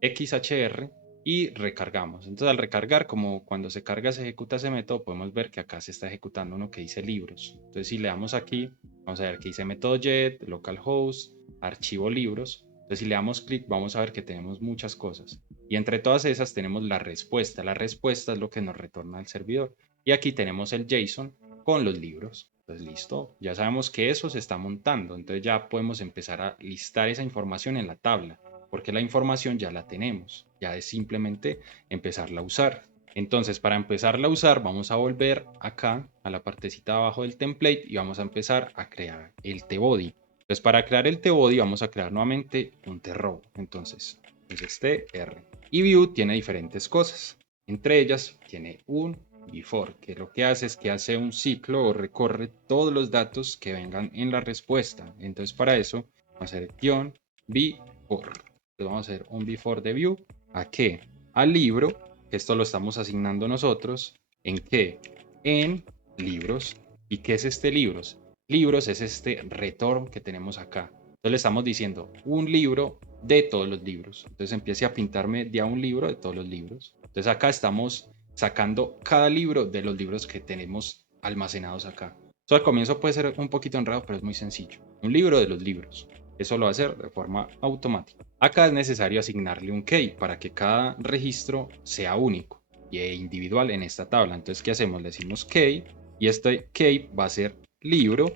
XHR y recargamos. Entonces al recargar, como cuando se carga se ejecuta ese método, podemos ver que acá se está ejecutando uno que dice libros. Entonces si le damos aquí, vamos a ver que dice método get, localhost, archivo libros. Entonces si le damos clic vamos a ver que tenemos muchas cosas. Y entre todas esas tenemos la respuesta. La respuesta es lo que nos retorna el servidor. Y aquí tenemos el JSON con los libros. Entonces listo, ya sabemos que eso se está montando. Entonces ya podemos empezar a listar esa información en la tabla, porque la información ya la tenemos, ya es simplemente empezarla a usar. Entonces, para empezarla a usar, vamos a volver acá a la partecita de abajo del template y vamos a empezar a crear el tbody. Entonces, para crear el tbody, vamos a crear nuevamente un trow. Entonces, tr. Y view tiene diferentes cosas. Entre ellas, tiene un before, que lo que hace es que hace un ciclo o recorre todos los datos que vengan en la respuesta. Entonces, para eso, vamos a hacer before. Entonces vamos a hacer un before de view. ¿A qué? Al libro, que esto lo estamos asignando nosotros. ¿En qué? En libros. ¿Y qué es este libros? Libros es este return que tenemos acá. Entonces le estamos diciendo un libro de todos los libros. Entonces empiece a pintarme de a un libro de todos los libros. Entonces acá estamos sacando cada libro de los libros que tenemos almacenados acá. Esto al comienzo puede ser un poquito enredado, pero es muy sencillo. Un libro de los libros. Eso lo va a hacer de forma automática. Acá es necesario asignarle un key para que cada registro sea único e individual en esta tabla. Entonces, ¿qué hacemos? Le decimos key y este key va a ser libro.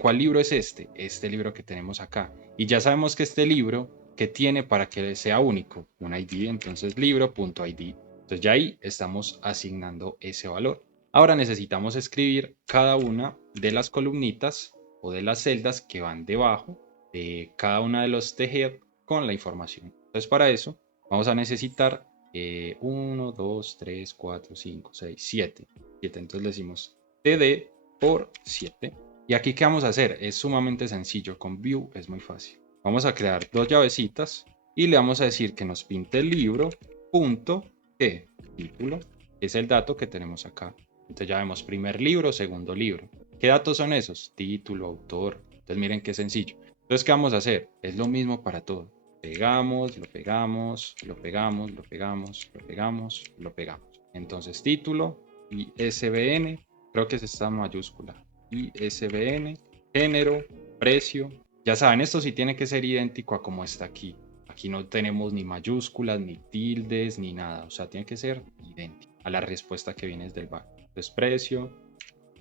¿Cuál libro es este? Este libro que tenemos acá. Y ya sabemos que este libro, que tiene para que sea único? Un ID, entonces libro.id. Entonces ya ahí estamos asignando ese valor. Ahora necesitamos escribir cada una de las columnitas o de las celdas que van debajo de cada una de los TGED con la información. Entonces para eso vamos a necesitar 1, 2, 3, 4, 5, 6, 7. Entonces le decimos td por 7. Y aquí ¿qué vamos a hacer? Es sumamente sencillo. Con view es muy fácil. Vamos a crear dos llavecitas y le vamos a decir que nos pinte el libro punto ¿qué? Título, que es el dato que tenemos acá. Entonces ya vemos primer libro, segundo libro. ¿Qué datos son esos? Título, autor. Entonces miren qué sencillo. Entonces, ¿qué vamos a hacer? Es lo mismo para todo. Pegamos, lo pegamos, lo pegamos, lo pegamos, lo pegamos, lo pegamos. Entonces, título, ISBN, creo que es esta mayúscula. ISBN, género, precio. Ya saben, esto sí tiene que ser idéntico a como está aquí. Aquí no tenemos ni mayúsculas, ni tildes, ni nada. O sea, tiene que ser idéntico a la respuesta que viene del back. Entonces, precio,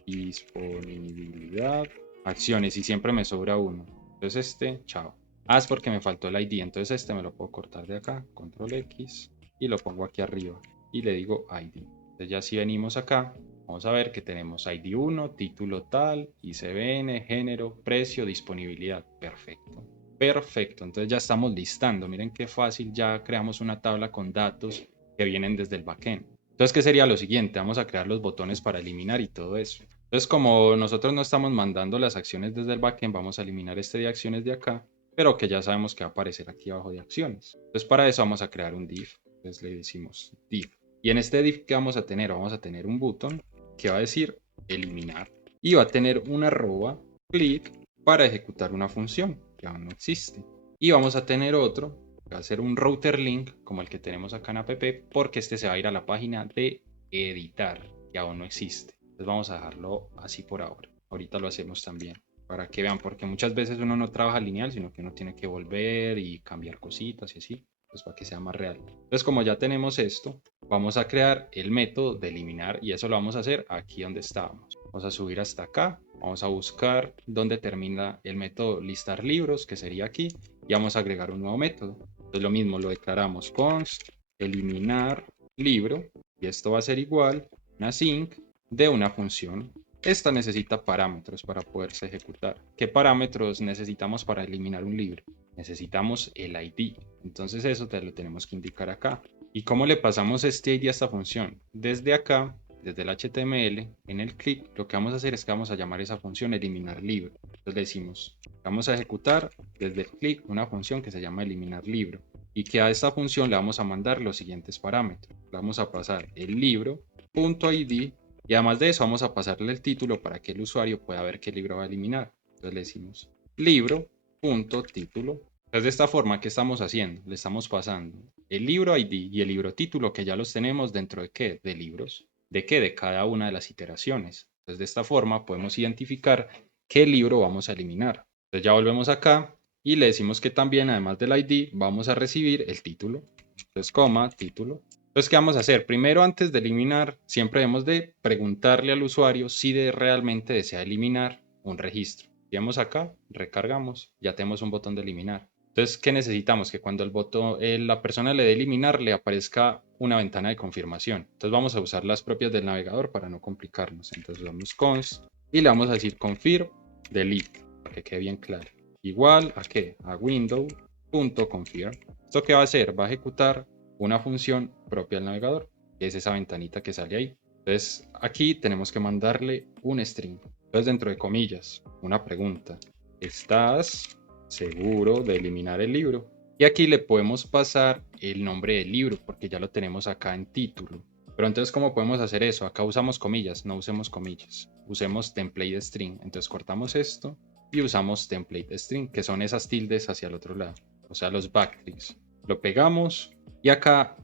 disponibilidad, acciones, y siempre me sobra uno. Entonces chao. Es porque me faltó el ID, entonces me lo puedo cortar de acá, control X, y lo pongo aquí arriba, y le digo ID. Entonces ya si venimos acá, vamos a ver que tenemos ID 1, título tal, ICBN, género, precio, disponibilidad. Perfecto. Perfecto, entonces ya estamos listando. Miren qué fácil, ya creamos una tabla con datos que vienen desde el backend. Entonces, ¿qué sería lo siguiente? Vamos a crear los botones para eliminar y todo eso. Entonces, como nosotros no estamos mandando las acciones desde el backend, vamos a eliminar este de acciones de acá, pero que ya sabemos que va a aparecer aquí abajo de acciones. Entonces, para eso vamos a crear un div. Entonces, le decimos div. Y en este div, ¿qué vamos a tener? Vamos a tener un botón que va a decir eliminar. Y va a tener un arroba clic para ejecutar una función que aún no existe. Y vamos a tener otro va a ser un router link como el que tenemos acá en app, porque este se va a ir a la página de editar, que aún no existe. Entonces vamos a dejarlo así por ahora. Ahorita lo hacemos también, para que vean, porque muchas veces uno no trabaja lineal, sino que uno tiene que volver y cambiar cositas y así, pues para que sea más real. Entonces, como ya tenemos esto, vamos a crear el método de eliminar y eso lo vamos a hacer aquí donde estábamos. Vamos a subir hasta acá, vamos a buscar dónde termina el método listar libros, que sería aquí, y vamos a agregar un nuevo método. Entonces lo mismo, lo declaramos const eliminar libro y esto va a ser igual a una sync de una función. Esta necesita parámetros para poderse ejecutar. ¿Qué parámetros necesitamos para eliminar un libro? Necesitamos el ID. Entonces eso te lo tenemos que indicar acá. ¿Y cómo le pasamos este ID a esta función? Desde acá, desde el HTML, en el clip, lo que vamos a hacer es que vamos a llamar esa función eliminar libro. Entonces le decimos, vamos a ejecutar desde el clip una función que se llama eliminar libro. Y que a esta función le vamos a mandar los siguientes parámetros. Le vamos a pasar el libro.id y además de eso vamos a pasarle el título para que el usuario pueda ver qué libro va a eliminar. Entonces le decimos libro.título. Entonces de esta forma, ¿qué estamos haciendo? Le estamos pasando el libro ID y el libro título que ya los tenemos dentro de ¿qué? De libros. ¿De qué? De cada una de las iteraciones. Entonces de esta forma podemos identificar qué libro vamos a eliminar. Entonces ya volvemos acá y le decimos que también además del ID vamos a recibir el título. Entonces coma, título. Entonces, ¿qué vamos a hacer? Primero, antes de eliminar, siempre debemos de preguntarle al usuario si realmente desea eliminar un registro. Vamos acá, recargamos, ya tenemos un botón de eliminar. Entonces, ¿qué necesitamos? Que cuando la persona le dé eliminar, le aparezca una ventana de confirmación. Entonces vamos a usar las propias del navegador para no complicarnos. Entonces damos const y le vamos a decir confirm delete, para que quede bien claro. Igual a qué? A window.confirm. ¿Esto qué va a hacer? Va a ejecutar una función propia del navegador, que es esa ventanita que sale ahí. Entonces aquí tenemos que mandarle un string. Entonces dentro de comillas, una pregunta. ¿Estás seguro de eliminar el libro? Y aquí le podemos pasar el nombre del libro, porque ya lo tenemos acá en título. Pero entonces, ¿cómo podemos hacer eso? Acá usamos comillas, no usemos comillas. Usemos template string. Entonces cortamos esto y usamos template string, que son esas tildes hacia el otro lado. O sea, los backticks. Lo pegamos y acá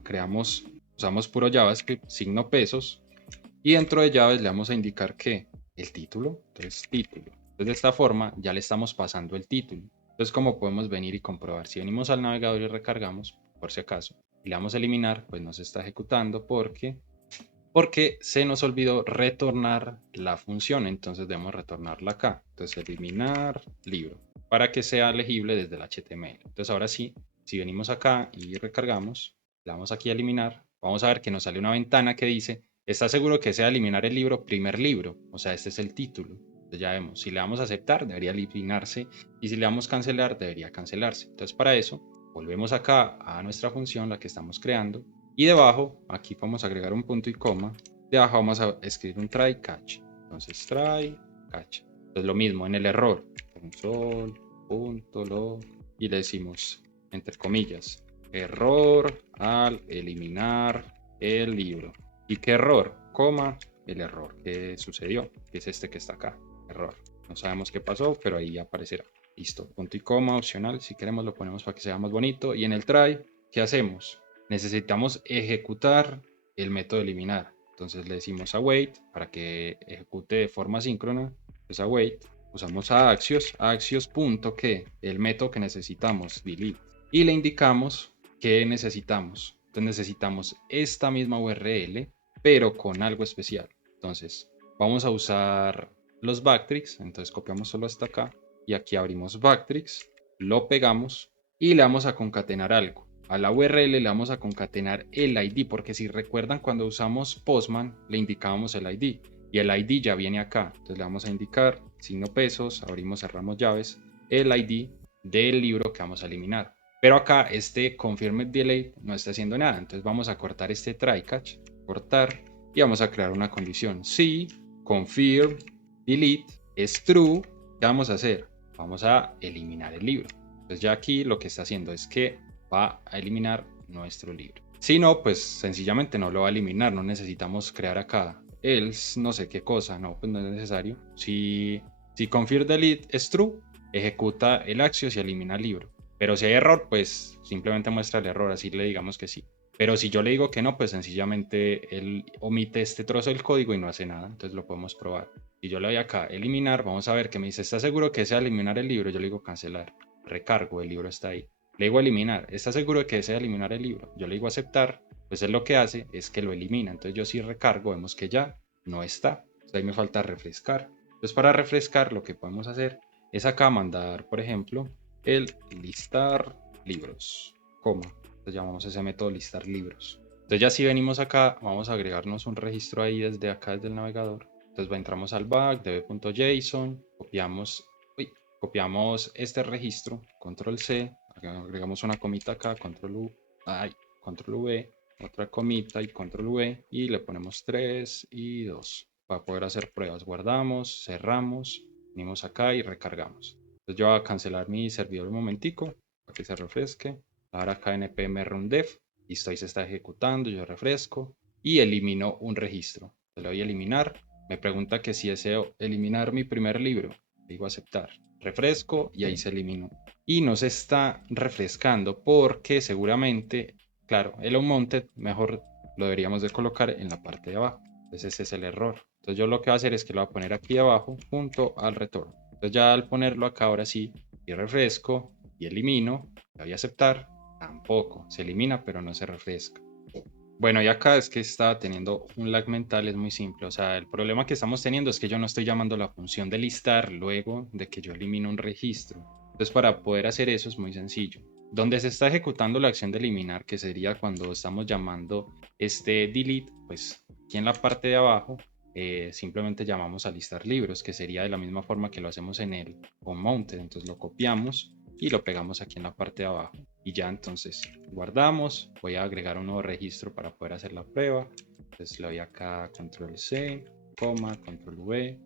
usamos puro JavaScript, signo pesos. Y dentro de llaves le vamos a indicar que el título, entonces título. Entonces de esta forma ya le estamos pasando el título. Entonces como podemos venir y comprobar, si venimos al navegador y recargamos, por si acaso, y le damos a eliminar, pues no se está ejecutando porque se nos olvidó retornar la función, entonces debemos retornarla acá. Entonces eliminar libro para que sea legible desde el HTML. Entonces ahora sí, si venimos acá y recargamos, le damos aquí a eliminar, vamos a ver que nos sale una ventana que dice, ¿está seguro que sea eliminar el libro primer libro? O sea, este es el título. Entonces ya vemos, si le damos a aceptar, debería eliminarse, y si le damos cancelar, debería cancelarse. Entonces para eso, volvemos acá a nuestra función, la que estamos creando, y debajo, aquí vamos a agregar un punto y coma. Debajo vamos a escribir un try catch. Entonces try catch. Entonces lo mismo en el error. Console.log y le decimos, entre comillas, error al eliminar el libro. ¿Y qué error? Coma, el error que sucedió, que es este que está acá. Error. No sabemos qué pasó, pero ahí aparecerá. Listo. Punto y coma opcional. Si queremos lo ponemos para que sea más bonito. Y en el try, ¿qué hacemos? Necesitamos ejecutar el método eliminar. Entonces le decimos await para que ejecute de forma síncrona. Pues await. Usamos a axios.que, el método que necesitamos, delete. Y le indicamos que necesitamos. Entonces necesitamos esta misma URL, pero con algo especial. Entonces vamos a usar los backtricks. Entonces copiamos solo hasta acá y aquí abrimos backtricks, lo pegamos y le vamos a concatenar algo. A la URL le vamos a concatenar el ID, porque si recuerdan cuando usamos Postman le indicábamos el ID y el ID ya viene acá. Entonces le vamos a indicar signo pesos, abrimos, cerramos llaves, el ID del libro que vamos a eliminar. Pero acá este confirm delete no está haciendo nada, entonces vamos a cortar este try catch, cortar, y vamos a crear una condición. Si confirm delete es true, ¿qué vamos a hacer? Vamos a eliminar el libro. Entonces ya aquí lo que está haciendo es que va a eliminar nuestro libro. Si no, pues sencillamente no lo va a eliminar, no necesitamos crear acá else no sé qué cosa, no, pues no es necesario. Si confirm delete es true, ejecuta el axios y elimina el libro. Pero si hay error, pues simplemente muestra el error, así le digamos que sí. Pero si yo le digo que no, pues sencillamente él omite este trozo del código y no hace nada. Entonces lo podemos probar. Si yo le doy acá eliminar, vamos a ver que me dice, ¿está seguro que desea eliminar el libro? Yo le digo cancelar. Recargo, el libro está ahí. Le digo eliminar, ¿está seguro de que desea eliminar el libro? Yo le digo aceptar, pues él lo que hace es que lo elimina. Entonces yo si recargo, vemos que ya no está. Entonces ahí me falta refrescar. Entonces para refrescar lo que podemos hacer es acá mandar, por ejemplo, el listar libros, coma. Entonces llamamos ese método listar libros. Entonces ya si venimos acá, vamos a agregarnos un registro ahí desde acá, desde el navegador. Entonces entramos al back, db.json, copiamos este registro, control C, agregamos una comita acá, control V, otra comita y control V, y le ponemos 3 y 2 para poder hacer pruebas. Guardamos, cerramos, venimos acá y recargamos. Entonces yo voy a cancelar mi servidor un momentico para que se refresque. Ahora acá npm run dev, listo, ahí se está ejecutando, yo refresco y elimino un registro. Le doy a eliminar, me pregunta que si deseo eliminar mi primer libro, le digo aceptar, refresco y ahí se eliminó. Y no se está refrescando porque seguramente, claro, el unmounted mejor lo deberíamos de colocar en la parte de abajo. Entonces ese es el error. Entonces yo lo que voy a hacer es que lo voy a poner aquí abajo junto al retorno. Entonces ya al ponerlo acá ahora sí, y refresco y elimino, le voy a aceptar, tampoco, se elimina pero no se refresca. Bueno, y acá es que estaba teniendo un lag mental, es muy simple. O sea, el problema que estamos teniendo es que yo no estoy llamando la función de listar luego de que yo elimino un registro. Entonces, para poder hacer eso es muy sencillo. Donde se está ejecutando la acción de eliminar, que sería cuando estamos llamando este delete, pues aquí en la parte de abajo simplemente llamamos a listar libros, que sería de la misma forma que lo hacemos en el onMounted. Entonces lo copiamos y lo pegamos aquí en la parte de abajo. Y ya entonces guardamos, voy a agregar un nuevo registro para poder hacer la prueba. Entonces le doy acá control C, control V,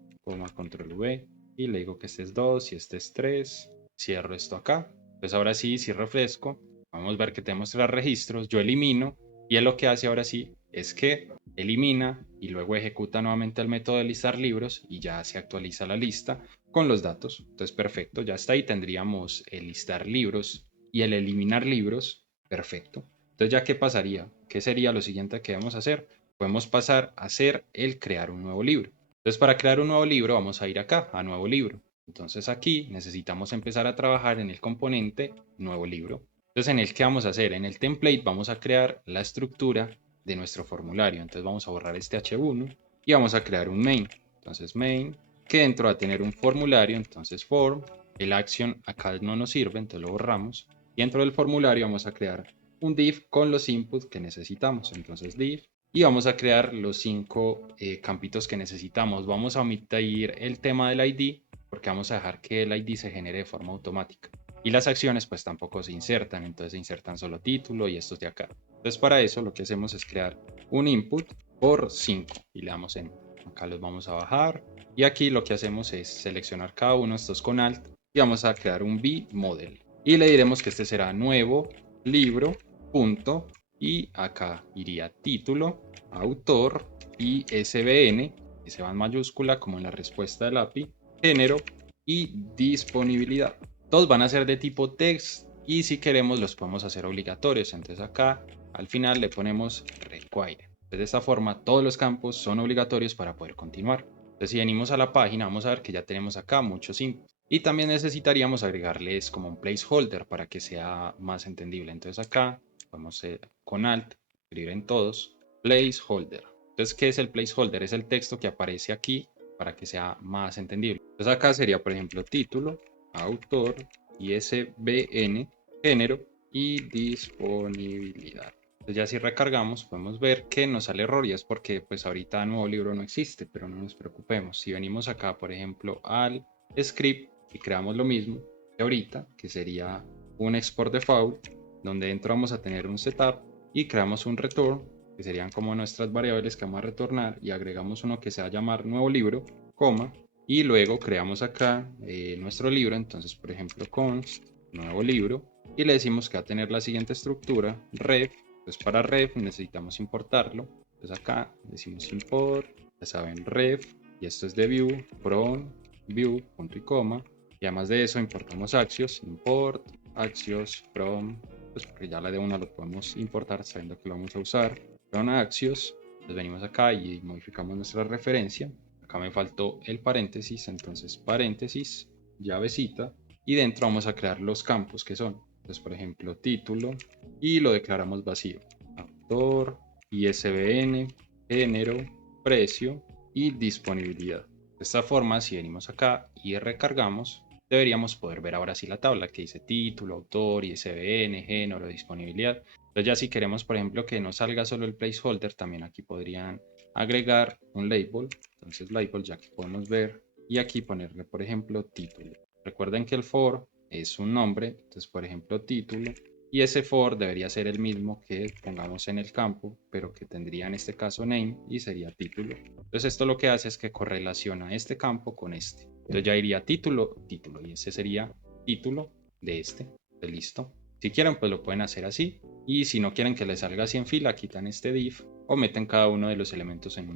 control V y le digo que este es 2 y este es 3. Cierro esto acá. Entonces ahora sí, si refresco, vamos a ver que tenemos 3 registros, yo elimino y él lo que hace ahora sí es que elimina y luego ejecuta nuevamente el método de listar libros y ya se actualiza la lista con los datos. Entonces perfecto, ya está ahí, tendríamos el listar libros y el eliminar libros, perfecto. Entonces ya qué pasaría, qué sería lo siguiente que debemos hacer, podemos pasar a hacer el crear un nuevo libro. Entonces para crear un nuevo libro vamos a ir acá a nuevo libro. Entonces aquí necesitamos empezar a trabajar en el componente nuevo libro. Entonces en el que vamos a hacer, en el template vamos a crear la estructura de nuestro formulario. Entonces vamos a borrar este h1 y vamos a crear un main. Entonces main, que dentro va a tener un formulario, entonces form, el action acá no nos sirve, entonces lo borramos. Y dentro del formulario vamos a crear un div con los inputs que necesitamos. Entonces div, y vamos a crear los 5 campitos que necesitamos. Vamos a omitir el tema del ID porque vamos a dejar que el ID se genere de forma automática. Y las acciones pues tampoco se insertan, entonces se insertan solo título y estos de acá. Entonces para eso lo que hacemos es crear un input por 5 y le damos en. Acá los vamos a bajar y aquí lo que hacemos es seleccionar cada uno, estos con alt, y vamos a crear un B-model. Y le diremos que este será nuevo libro, punto, y acá iría título, autor, ISBN, que se va en mayúscula como en la respuesta del API, género y disponibilidad. Todos van a ser de tipo text y si queremos los podemos hacer obligatorios. Entonces acá al final le ponemos require. De esta forma todos los campos son obligatorios para poder continuar. Entonces si venimos a la página vamos a ver que ya tenemos acá muchos inputs. Y también necesitaríamos agregarles como un placeholder para que sea más entendible. Entonces acá podemos con alt, escribir en todos, placeholder. Entonces, ¿qué es el placeholder? Es el texto que aparece aquí para que sea más entendible. Entonces acá sería, por ejemplo, título, autor, ISBN, género y disponibilidad. Entonces ya si recargamos podemos ver que nos sale error y es porque pues ahorita nuevo libro no existe, pero no nos preocupemos. Si venimos acá, por ejemplo, al script y creamos lo mismo que ahorita, que sería un export default, donde dentro vamos a tener un setup y creamos un return, que serían como nuestras variables que vamos a retornar, y agregamos uno que se va a llamar nuevo libro, coma, y luego creamos acá nuestro libro. Entonces, por ejemplo, const nuevo libro, y le decimos que va a tener la siguiente estructura, ref. Entonces para ref necesitamos importarlo. Entonces acá decimos import, ya saben, ref, y esto es de view, from, view, punto y coma. Y además de eso importamos axios, import, axios from, pues porque ya la de una lo podemos importar sabiendo que lo vamos a usar, from axios. Entonces venimos acá y modificamos nuestra referencia. Acá me faltó el paréntesis, entonces paréntesis, llavecita, y dentro vamos a crear los campos que son. Entonces, por ejemplo, título, y lo declaramos vacío. Autor, ISBN, género, precio y disponibilidad. De esta forma, si venimos acá y recargamos, deberíamos poder ver ahora sí la tabla que dice título, autor, ISBN, género, disponibilidad. Entonces ya si queremos, por ejemplo, que no salga solo el placeholder, también aquí podrían agregar un label. Entonces label ya que podemos ver y aquí ponerle, por ejemplo, título. Recuerden que el for es un nombre, entonces por ejemplo título, y ese for debería ser el mismo que pongamos en el campo, pero que tendría en este caso name y sería título. Entonces esto lo que hace es que correlaciona este campo con este. Entonces ya iría título, título, y ese sería título de este. Entonces, listo. Si quieren, pues lo pueden hacer así. Y si no quieren que les salga así en fila, quitan este div o meten cada uno de los elementos en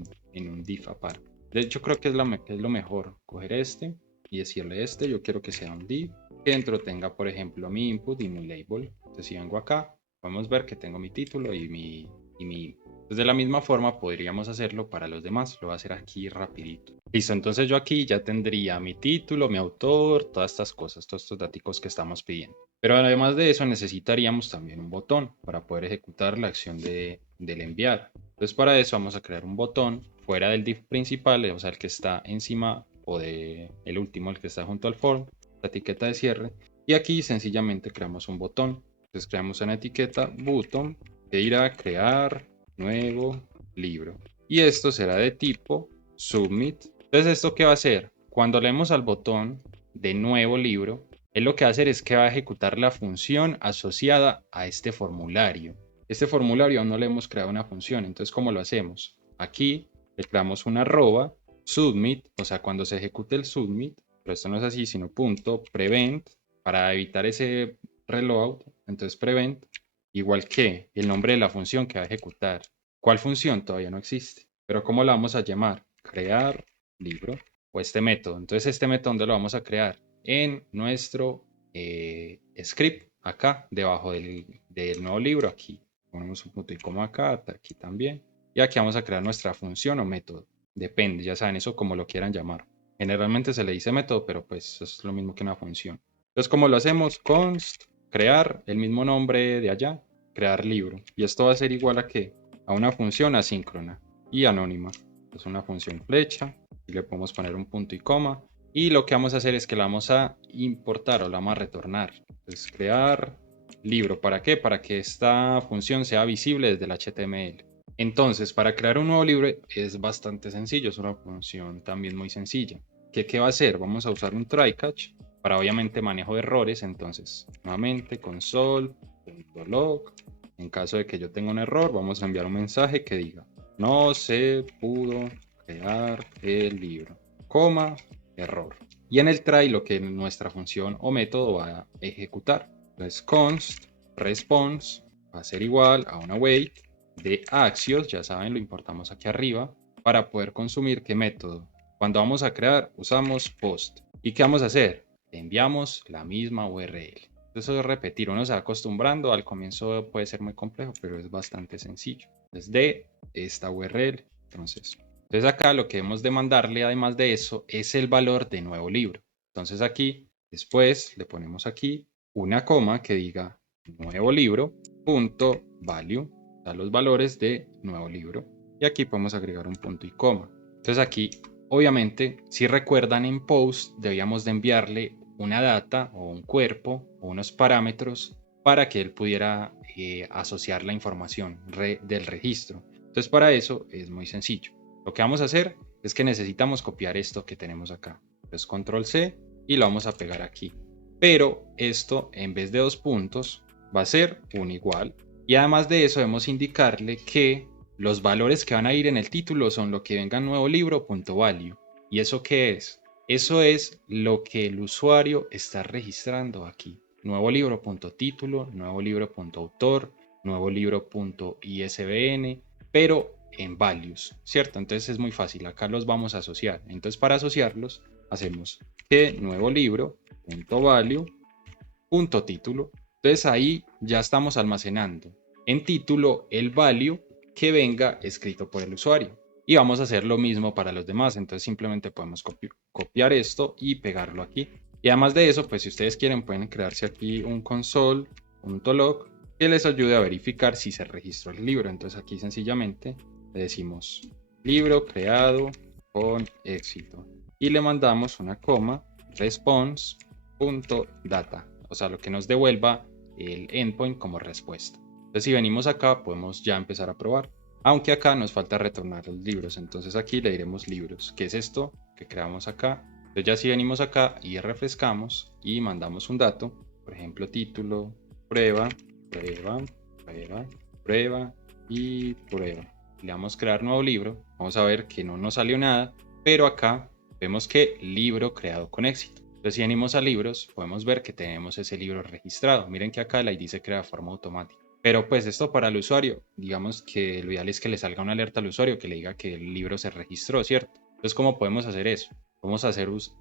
un div aparte. De hecho, creo que es lo mejor. Coger este y decirle este, yo quiero que sea un div que dentro tenga, por ejemplo, mi input y mi label. Entonces, si vengo acá, podemos ver que tengo mi título y mi input. Entonces, de la misma forma podríamos hacerlo para los demás. Lo voy a hacer aquí rapidito. Listo, entonces yo aquí ya tendría mi título, mi autor, todas estas cosas, todos estos datos que estamos pidiendo. Pero además de eso necesitaríamos también un botón para poder ejecutar la acción del enviar. Entonces para eso vamos a crear un botón fuera del div principal, o sea el que está encima o el último, el que está junto al form, la etiqueta de cierre. Y aquí sencillamente creamos un botón. Entonces creamos una etiqueta button que irá a crear nuevo libro. Y esto será de tipo submit. Entonces, ¿esto qué va a hacer? Cuando leemos al botón de nuevo libro, él lo que va a hacer es que va a ejecutar la función asociada a este formulario. Este formulario aún no le hemos creado una función, entonces, ¿cómo lo hacemos? Aquí le creamos una arroba submit, o sea, cuando se ejecute el submit, pero esto no es así, sino punto prevent, para evitar ese reload, entonces prevent, igual que el nombre de la función que va a ejecutar. ¿Cuál función? Todavía no existe, pero ¿cómo la vamos a llamar? Crear libro o este método. Entonces este método, ¿dónde lo vamos a crear? En nuestro script, acá, debajo del nuevo libro, aquí. Ponemos un punto y coma acá, aquí también. Y aquí vamos a crear nuestra función o método. Depende, ya saben, eso como lo quieran llamar. Generalmente se le dice método, pero pues es lo mismo que una función. Entonces, ¿cómo lo hacemos? Const, crear el mismo nombre de allá, crear libro. Y esto va a ser igual a ¿qué? A una función asíncrona y anónima. Es una función flecha y le podemos poner un punto y coma. Y lo que vamos a hacer es que la vamos a importar o la vamos a retornar. Entonces, crear libro. ¿Para qué? Para que esta función sea visible desde el HTML. Entonces, para crear un nuevo libro es bastante sencillo. Es una función también muy sencilla. ¿Qué va a hacer? Vamos a usar un try catch para obviamente manejo de errores. Entonces, nuevamente console.log. En caso de que yo tenga un error, vamos a enviar un mensaje que diga no se pudo crear el libro, coma, error. Y en el try lo que nuestra función o método va a ejecutar. Entonces const response va a ser igual a una wait de axios, ya saben, lo importamos aquí arriba, para poder consumir qué método. Cuando vamos a crear, usamos post. ¿Y qué vamos a hacer? Enviamos la misma URL. Eso es repetir, uno se va acostumbrando, al comienzo puede ser muy complejo, pero es bastante sencillo. Entonces, de esta URL. Entonces acá lo que debemos de mandarle, además de eso, es el valor de nuevo libro. Entonces aquí, después le ponemos aquí una coma que diga nuevo libro, punto value, da los valores de nuevo libro. Y aquí podemos agregar un punto y coma. Entonces aquí, obviamente, si recuerdan en post, debíamos de enviarle una data o un cuerpo o unos parámetros para que él pudiera asociar la información del registro. Entonces para eso es muy sencillo. Lo que vamos a hacer es que necesitamos copiar esto que tenemos acá. Entonces control C y lo vamos a pegar aquí. Pero esto en vez de 2 puntos va a ser un igual. Y además de eso debemos indicarle que los valores que van a ir en el título son lo que venga en nuevo libro.value. ¿Y eso qué es? Eso es lo que el usuario está registrando aquí. Nuevo libro.título, nuevo libro.autor, nuevo libro.isbn, pero en values, ¿cierto? Entonces es muy fácil, acá los vamos a asociar. Entonces para asociarlos hacemos que nuevo libro.value punto título. Entonces ahí ya estamos almacenando en título el value que venga escrito por el usuario. Y vamos a hacer lo mismo para los demás. Entonces simplemente podemos copiar esto y pegarlo aquí. Y además de eso, pues si ustedes quieren pueden crearse aquí un console.log que les ayude a verificar si se registró el libro. Entonces aquí sencillamente le decimos libro creado con éxito y le mandamos una coma response.data, o sea, lo que nos devuelva el endpoint como respuesta. Entonces si venimos acá podemos ya empezar a probar, aunque acá nos falta retornar los libros. Entonces aquí le diremos libros, que es esto que creamos acá. Entonces ya si venimos acá y refrescamos y mandamos un dato, por ejemplo título, prueba, prueba, prueba, prueba y prueba. Le damos crear nuevo libro, vamos a ver que no nos salió nada, pero acá vemos que libro creado con éxito. Entonces si venimos a libros, podemos ver que tenemos ese libro registrado. Miren que acá el ID se crea de forma automática. Pero pues esto para el usuario, digamos que lo ideal es que le salga una alerta al usuario que le diga que el libro se registró, ¿cierto? Entonces, ¿cómo podemos hacer eso? Podemos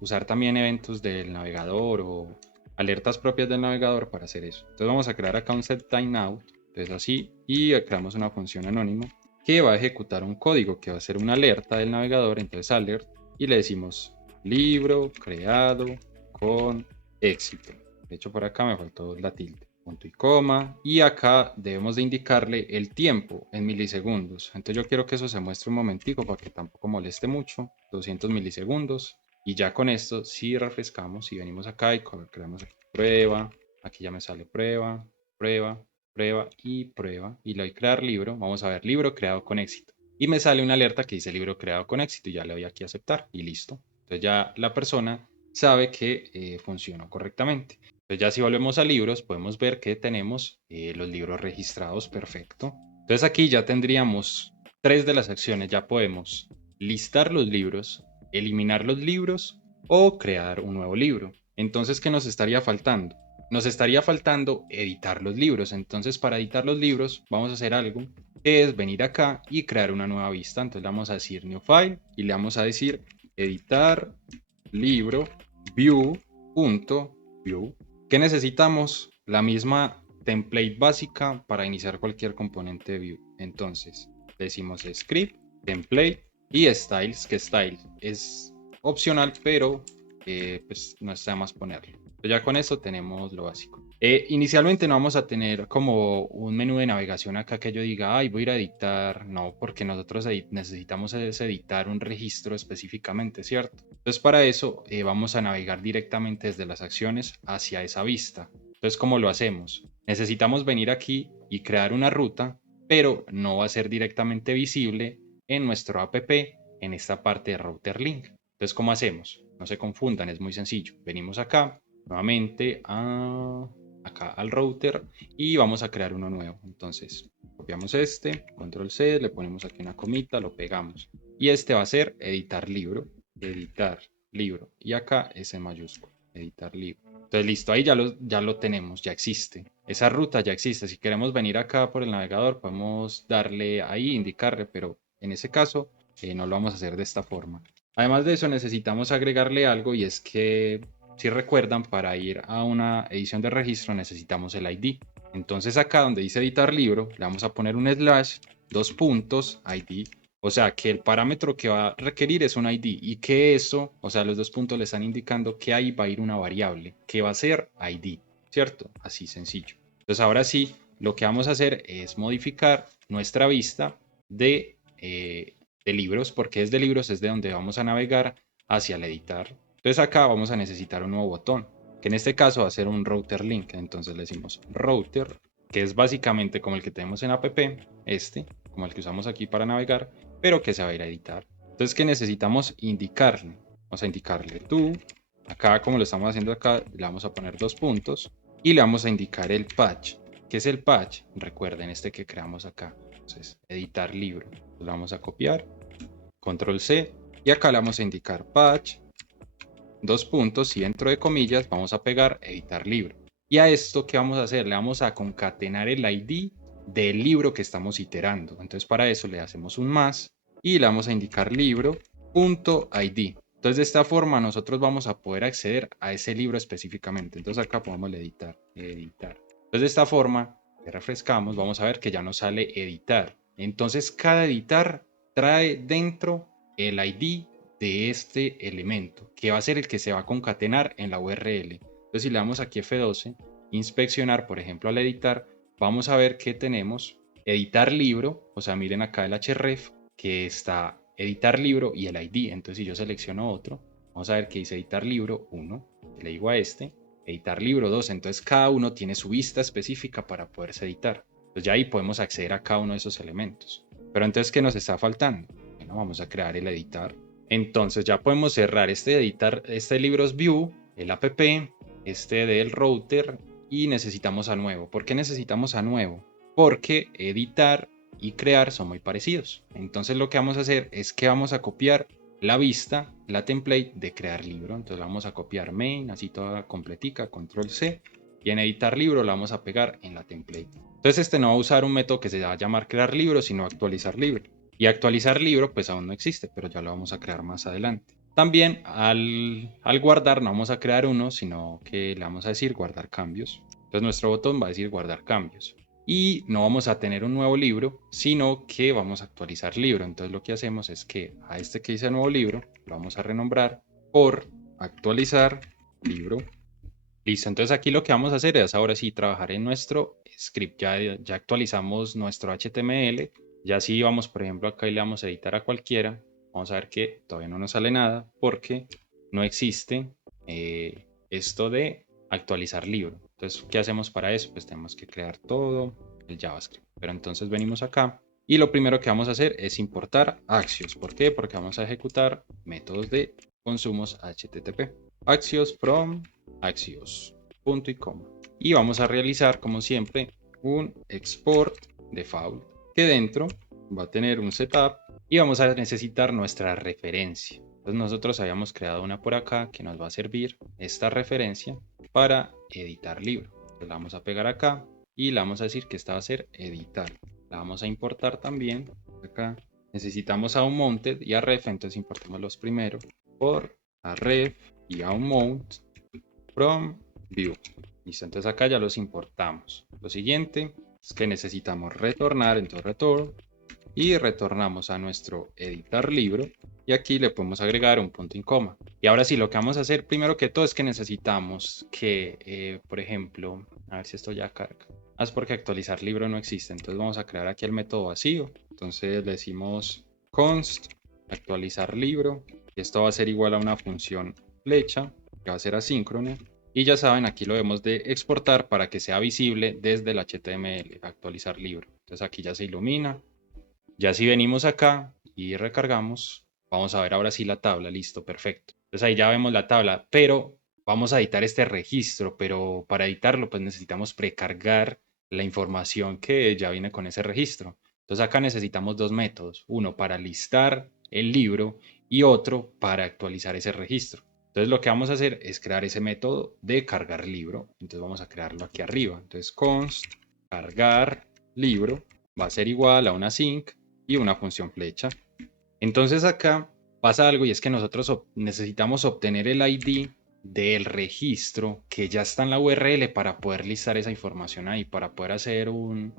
usar también eventos del navegador o alertas propias del navegador para hacer eso. Entonces vamos a crear acá un setTimeout, entonces así, y creamos una función anónima que va a ejecutar un código que va a ser una alerta del navegador. Entonces alert, y le decimos libro creado con éxito. De hecho por acá me faltó la tilde, punto y coma, y acá debemos de indicarle el tiempo en milisegundos. Entonces yo quiero que eso se muestre un momentico para que tampoco moleste mucho, 200 milisegundos. Y ya con esto, si refrescamos y venimos acá y creamos aquí prueba, aquí ya me sale prueba, prueba, prueba y prueba, y le doy crear libro. Vamos a ver libro creado con éxito, y me sale una alerta que dice libro creado con éxito, y ya le doy aquí a aceptar y listo. Entonces ya la persona sabe que funcionó correctamente. Entonces ya si volvemos a libros podemos ver que tenemos los libros registrados, perfecto. Entonces aquí ya tendríamos 3 de las acciones. Ya podemos listar los libros, eliminar los libros o crear un nuevo libro. Entonces, ¿qué nos estaría faltando? Nos estaría faltando editar los libros. Entonces para editar los libros vamos a hacer algo que es venir acá y crear una nueva vista. Entonces le vamos a decir new file y le vamos a decir editar libro view.view. ¿Qué necesitamos? La misma template básica para iniciar cualquier componente de view. Entonces decimos script, template y styles, que style es opcional, pero pues no está más ponerlo. Entonces ya con esto tenemos lo básico. Inicialmente no vamos a tener como un menú de navegación acá que yo diga, ay, voy a ir a editar. No, porque nosotros necesitamos editar un registro específicamente, ¿cierto? Entonces para eso vamos a navegar directamente desde las acciones hacia esa vista. Entonces, ¿cómo lo hacemos? Necesitamos venir aquí y crear una ruta, pero no va a ser directamente visible en nuestro app en esta parte de router link. Entonces, ¿cómo hacemos? No se confundan, es muy sencillo. Venimos acá, nuevamente acá al router y vamos a crear uno nuevo. Entonces copiamos este, control C, le ponemos aquí una comita, lo pegamos y este va a ser editar libro, y acá es en mayúsculo, editar libro. Entonces listo, ahí ya lo tenemos, ya existe. Esa ruta ya existe. Si queremos venir acá por el navegador podemos darle ahí, indicarle, pero en ese caso no lo vamos a hacer de esta forma. Además de eso necesitamos agregarle algo, y es que si recuerdan, para ir a una edición de registro necesitamos el ID. Entonces acá donde dice editar libro, le vamos a poner un slash, 2 puntos, ID. O sea que el parámetro que va a requerir es un ID, y que eso, o sea, los 2 puntos le están indicando que ahí va a ir una variable que va a ser ID, ¿cierto? Así sencillo. Entonces ahora sí, lo que vamos a hacer es modificar nuestra vista de libros, porque desde libros es de donde vamos a navegar hacia el editar. Entonces acá vamos a necesitar un nuevo botón, que en este caso va a ser un router link. Entonces le decimos router, que es básicamente como el que tenemos en app, como el que usamos aquí para navegar, pero que se va a ir a editar. Entonces, ¿qué necesitamos indicarle? Vamos a indicarle tú, acá como lo estamos haciendo acá, le vamos a poner 2 puntos y le vamos a indicar el patch. ¿Qué es el patch? Recuerden este que creamos acá. Entonces, editar libro. Lo vamos a copiar, control C, y acá le vamos a indicar patch, 2 puntos, y dentro de comillas vamos a pegar editar libro. Y a esto, ¿qué vamos a hacer? Le vamos a concatenar el ID del libro que estamos iterando. Entonces para eso le hacemos un más y le vamos a indicar libro.id. Entonces de esta forma nosotros vamos a poder acceder a ese libro específicamente. Entonces acá podemos editar, editar. Entonces de esta forma, que refrescamos, vamos a ver que ya nos sale editar. Entonces cada editar trae dentro el ID de este elemento, que va a ser el que se va a concatenar en la URL. Entonces si le damos aquí F12, inspeccionar, por ejemplo, al editar, vamos a ver que tenemos editar libro, o sea, miren acá el href, que está editar libro y el ID. Entonces si yo selecciono otro, vamos a ver que dice editar libro 1, le digo a este, editar libro 2, entonces cada uno tiene su vista específica para poderse editar. Entonces ya ahí podemos acceder a cada uno de esos elementos. Pero entonces, ¿qué nos está faltando? Bueno, vamos a crear el editar. Entonces ya podemos cerrar este editar, este libros view, el app, este del router, y necesitamos a nuevo. ¿Por qué necesitamos a nuevo? Porque editar y crear son muy parecidos. Entonces lo que vamos a hacer es que vamos a copiar la vista, la template de crear libro. Entonces vamos a copiar main, así toda completica, control C, y en editar libro la vamos a pegar en la template. Entonces este no va a usar un método que se va a llamar crear libro, sino actualizar libro. Y actualizar libro pues aún no existe, pero ya lo vamos a crear más adelante. También al guardar no vamos a crear uno, sino que le vamos a decir guardar cambios. Entonces nuestro botón va a decir guardar cambios. Y no vamos a tener un nuevo libro, sino que vamos a actualizar libro. Entonces lo que hacemos es que a este que dice nuevo libro, lo vamos a renombrar por actualizar libro. Listo, entonces aquí lo que vamos a hacer es ahora sí trabajar en nuestro script. Ya actualizamos nuestro HTML. Ya si vamos, por ejemplo, acá y le damos a editar a cualquiera, vamos a ver que todavía no nos sale nada porque no existe esto de actualizar libro. Entonces, ¿qué hacemos para eso? Pues tenemos que crear todo el JavaScript. Pero entonces venimos acá y lo primero que vamos a hacer es importar Axios. ¿Por qué? Porque vamos a ejecutar métodos de consumos HTTP. Axios from Axios, punto y coma. Y vamos a realizar, como siempre, un export default que dentro va a tener un setup y vamos a necesitar nuestra referencia. Entonces nosotros habíamos creado una por acá que nos va a servir esta referencia para editar libro. Entonces la vamos a pegar acá y le vamos a decir que esta va a ser editar. La vamos a importar también acá. Necesitamos a unmounted y a ref, entonces importemos los primeros por a ref y a unmount from view. Listo, entonces acá ya los importamos. Lo siguiente es que necesitamos retornar, entonces return, y retornamos a nuestro editar libro y aquí le podemos agregar un punto y coma. Y ahora sí, lo que vamos a hacer primero que todo es que necesitamos que, por ejemplo, a ver si esto ya carga. Es porque actualizar libro no existe, entonces vamos a crear aquí el método vacío. Entonces le decimos const actualizar libro y esto va a ser igual a una función flecha que va a ser asíncrona. Y ya saben, aquí lo debemos de exportar para que sea visible desde el HTML, actualizar libro. Entonces aquí ya se ilumina. Ya si venimos acá y recargamos, vamos a ver ahora sí la tabla, listo, perfecto. Entonces ahí ya vemos la tabla, pero vamos a editar este registro, pero para editarlo pues necesitamos precargar la información que ya viene con ese registro. Entonces acá necesitamos dos métodos, uno para listar el libro y otro para actualizar ese registro. Entonces lo que vamos a hacer es crear ese método de cargar libro. Entonces vamos a crearlo aquí arriba. Entonces const cargar libro va a ser igual a una sync y una función flecha. Entonces acá pasa algo y es que nosotros necesitamos obtener el ID del registro que ya está en la URL para poder listar esa información ahí, para poder hacer un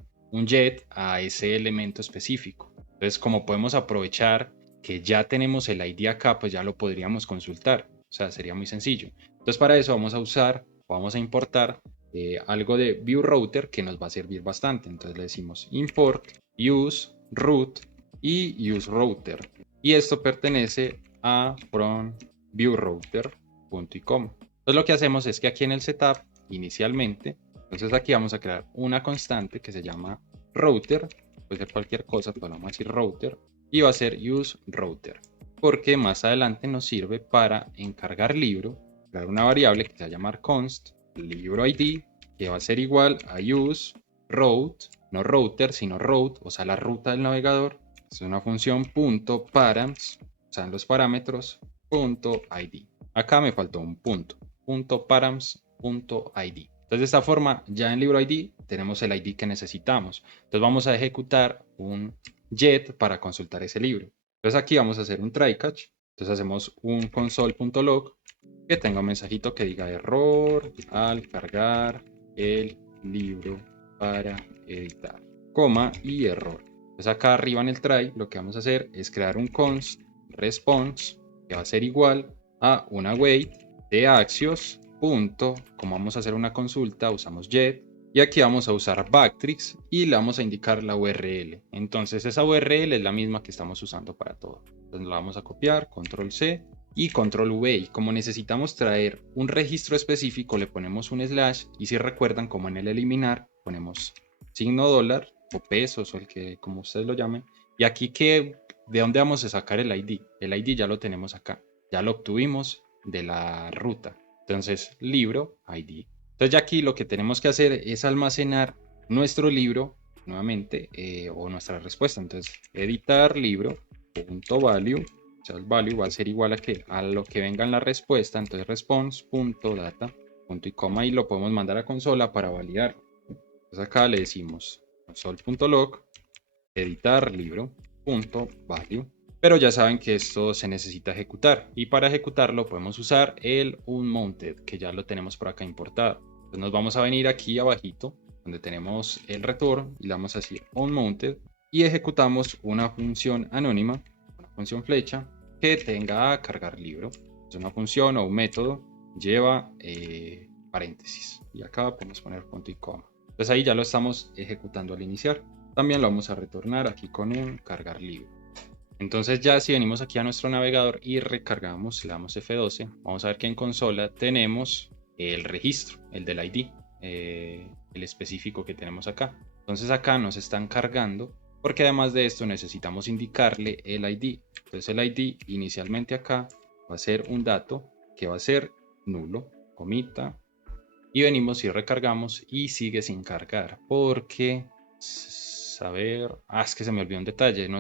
get a ese elemento específico. Entonces, como podemos aprovechar que ya tenemos el ID acá, pues ya lo podríamos consultar. O sea, sería muy sencillo. Entonces, para eso vamos a usar, vamos a importar algo de view router que nos va a servir bastante. Entonces le decimos import use root y use router. Y esto pertenece a from view router punto y coma. Entonces lo que hacemos es que aquí en el setup inicialmente, entonces aquí vamos a crear una constante que se llama router, puede ser cualquier cosa, pero vamos a decir router, y va a ser use router, porque más adelante nos sirve para encargar libro, crear una variable que se va a llamar const libro ID, que va a ser igual a use route, no router, sino route, o sea, la ruta del navegador. Es una función punto params, o sea, en los parámetros, punto ID. Acá me faltó un punto, punto params, punto ID. Entonces, de esta forma, ya en libro ID tenemos el ID que necesitamos. Entonces, vamos a ejecutar un get para consultar ese libro. Entonces, aquí vamos a hacer un try catch Entonces hacemos un console.log que tenga un mensajito que diga error al cargar el libro para editar, coma y error. Entonces acá arriba en el try lo que vamos a hacer es crear un const response que va a ser igual a una await de Axios. Como vamos a hacer una consulta, usamos get y aquí vamos a usar Backtricks y le vamos a indicar la URL. Entonces esa URL es la misma que estamos usando para todo. Entonces la vamos a copiar, control C y control V. Y como necesitamos traer un registro específico, le ponemos un slash y si recuerdan, como en el eliminar, ponemos signo dólar o pesos o el que como ustedes lo llamen. Y aquí ¿de dónde vamos a sacar el ID? El ID ya lo tenemos acá, ya lo obtuvimos de la ruta. Entonces, libro, ID. Entonces ya aquí lo que tenemos que hacer es almacenar nuestro libro nuevamente o nuestra respuesta. Entonces, editar libro.value, o sea, el value va a ser igual a lo que venga en la respuesta. Entonces, response.data, punto y coma, y lo podemos mandar a consola para validar. Entonces acá le decimos console.log editar libro.value. Pero ya saben que esto se necesita ejecutar y para ejecutarlo podemos usar el unmounted que ya lo tenemos por acá importado. Entonces nos vamos a venir aquí abajito donde tenemos el return y le vamos a decir unmounted y ejecutamos una función anónima, una función flecha que tenga a cargar libro. Es una función o un método lleva paréntesis y acá podemos poner punto y coma. Entonces ahí ya lo estamos ejecutando al iniciar. También lo vamos a retornar aquí con un cargar libro. Entonces ya si venimos aquí a nuestro navegador y recargamos, le damos F12, vamos a ver que en consola tenemos el registro, el del ID, el específico que tenemos acá. Entonces acá nos están cargando porque además de esto necesitamos indicarle el ID. Entonces el ID inicialmente acá va a ser un dato que va a ser nulo, comita, y venimos y recargamos y sigue sin cargar porque a ver, es que se me olvidó un detalle, no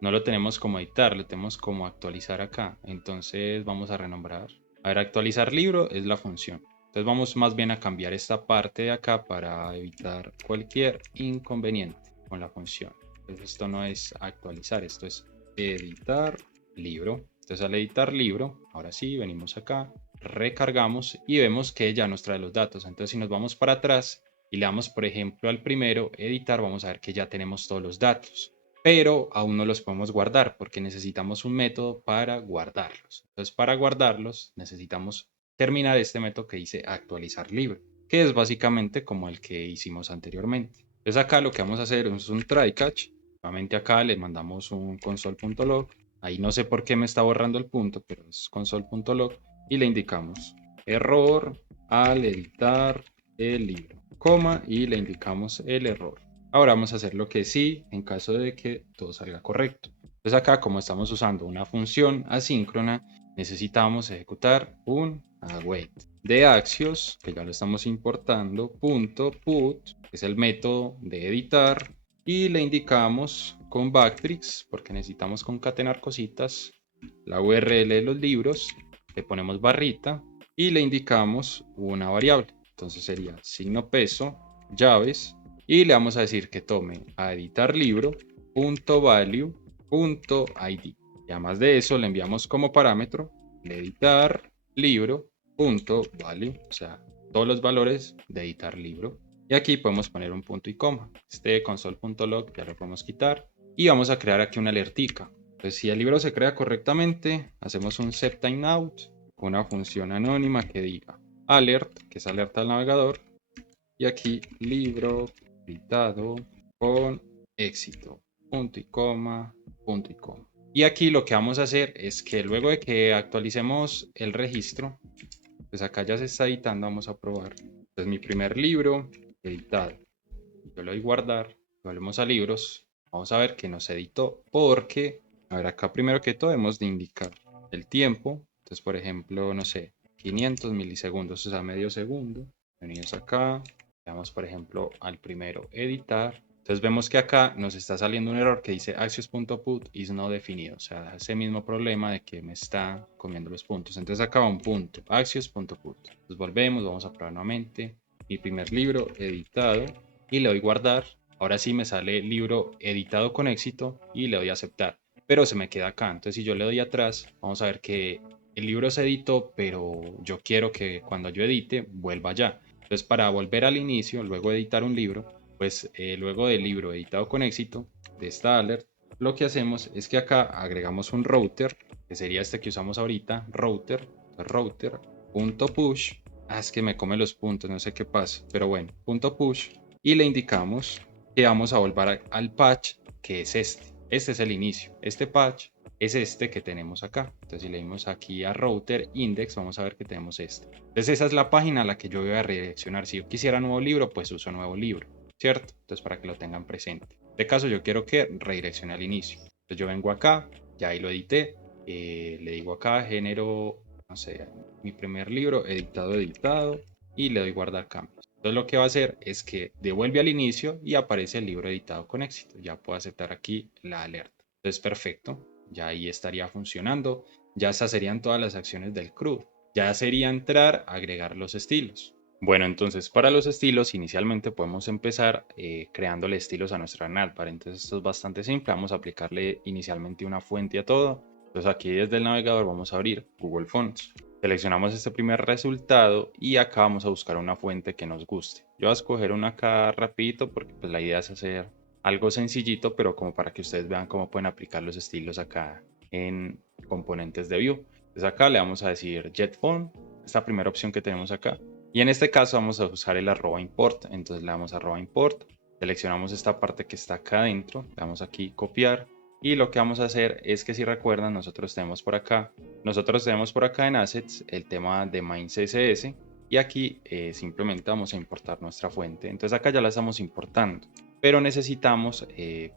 lo tenemos como editar, lo tenemos como actualizar acá, entonces vamos a renombrar. A ver, actualizar libro es la función, entonces vamos más bien a cambiar esta parte de acá para evitar cualquier inconveniente con la función. Entonces esto no es actualizar, esto es editar libro. Entonces al editar libro, ahora sí, venimos acá, recargamos y vemos que ya nos trae los datos. Entonces si nos vamos para atrás y le damos, por ejemplo, al primero, editar, vamos a ver que ya tenemos todos los datos, pero aún no los podemos guardar porque necesitamos un método para guardarlos. Entonces, para guardarlos, necesitamos terminar este método que dice actualizar libro, que es básicamente como el que hicimos anteriormente. Entonces, acá lo que vamos a hacer es un try catch. Nuevamente acá le mandamos un console.log. Ahí no sé por qué me está borrando el punto, pero es console.log y le indicamos error al editar el libro, coma, y le indicamos el error. Ahora vamos a hacer lo que sí en caso de que todo salga correcto. Entonces acá, como estamos usando una función asíncrona, necesitamos ejecutar un await de Axios, que ya lo estamos importando, punto .put, que es el método de editar, y le indicamos con Backtricks, porque necesitamos concatenar cositas, la URL de los libros, le ponemos barrita y le indicamos una variable. Entonces sería signo peso, llaves, y le vamos a decir que tome a editar libro.value.id. Y además de eso le enviamos como parámetro de editar libro.value, o sea, todos los valores de editar libro. Y aquí podemos poner un punto y coma. Este console.log ya lo podemos quitar. Y vamos a crear aquí una alertica. Entonces, si el libro se crea correctamente, hacemos un setTimeout, una función anónima que diga alert, que es alerta al navegador, y aquí libro editado con éxito, punto y coma, punto y coma. Y aquí lo que vamos a hacer es que luego de que actualicemos el registro, pues acá ya se está editando, vamos a probar. Entonces mi primer libro editado, yo le doy guardar, volvemos a libros, vamos a ver que nos editó porque, a ver, acá primero que todo debemos de indicar el tiempo. Entonces, por ejemplo, no sé, 500 milisegundos, o sea, medio segundo. Venimos acá, le damos, por ejemplo, al primero editar. Entonces vemos que acá nos está saliendo un error que dice axios.put is no definido, o sea, ese mismo problema de que me está comiendo los puntos. Entonces acá va un punto, axios.put. Entonces volvemos, vamos a probar nuevamente. Mi primer libro editado y le doy guardar. Ahora sí me sale libro editado con éxito y le doy aceptar. pero se me queda acá. Entonces si yo le doy atrás, vamos a ver que el libro se editó, pero yo quiero que cuando yo edite vuelva allá. Entonces para volver al inicio, luego de editar un libro, pues luego del libro editado con éxito de esta alert, lo que hacemos es que acá agregamos un router, que sería este que usamos ahorita, router.push. Es que me come los puntos, no sé qué pasa, pero bueno, punto push, y le indicamos que vamos a volver al patch, que es este. Este es el inicio. Este patch es este que tenemos acá. Entonces, si le dimos aquí a router index, vamos a ver que tenemos este. Entonces, esa es la página a la que yo voy a redireccionar. Si yo quisiera nuevo libro, pues uso nuevo libro, ¿cierto? Entonces, para que lo tengan presente. En este caso, yo quiero que redireccione al inicio. Entonces, yo vengo acá, ya ahí lo edité. Le digo acá, género, no sé, mi primer libro, editado, y le doy guardar cambios. Entonces lo que va a hacer es que devuelve al inicio y aparece el libro editado con éxito. Ya puedo aceptar aquí la alerta. Entonces perfecto, ya ahí estaría funcionando. Ya esas serían todas las acciones del CRUD. Ya sería entrar, agregar los estilos. Bueno, entonces para los estilos inicialmente podemos empezar creándole estilos a nuestra navbar. Entonces esto es bastante simple. Vamos a aplicarle inicialmente una fuente a todo. Entonces aquí desde el navegador vamos a abrir Google Fonts. Seleccionamos este primer resultado y acá vamos a buscar una fuente que nos guste. Yo voy a escoger una acá rapidito porque pues la idea es hacer algo sencillito, pero como para que ustedes vean cómo pueden aplicar los estilos acá en componentes de Vue. Entonces acá le vamos a decir JetFont, esta primera opción que tenemos acá. Y en este caso vamos a usar el @import. Entonces le damos @import, seleccionamos esta parte que está acá adentro, le damos aquí copiar. Y lo que vamos a hacer es que si recuerdan, nosotros tenemos por acá en Assets el tema de main CSS y aquí simplemente vamos a importar nuestra fuente. Entonces acá ya la estamos importando, pero necesitamos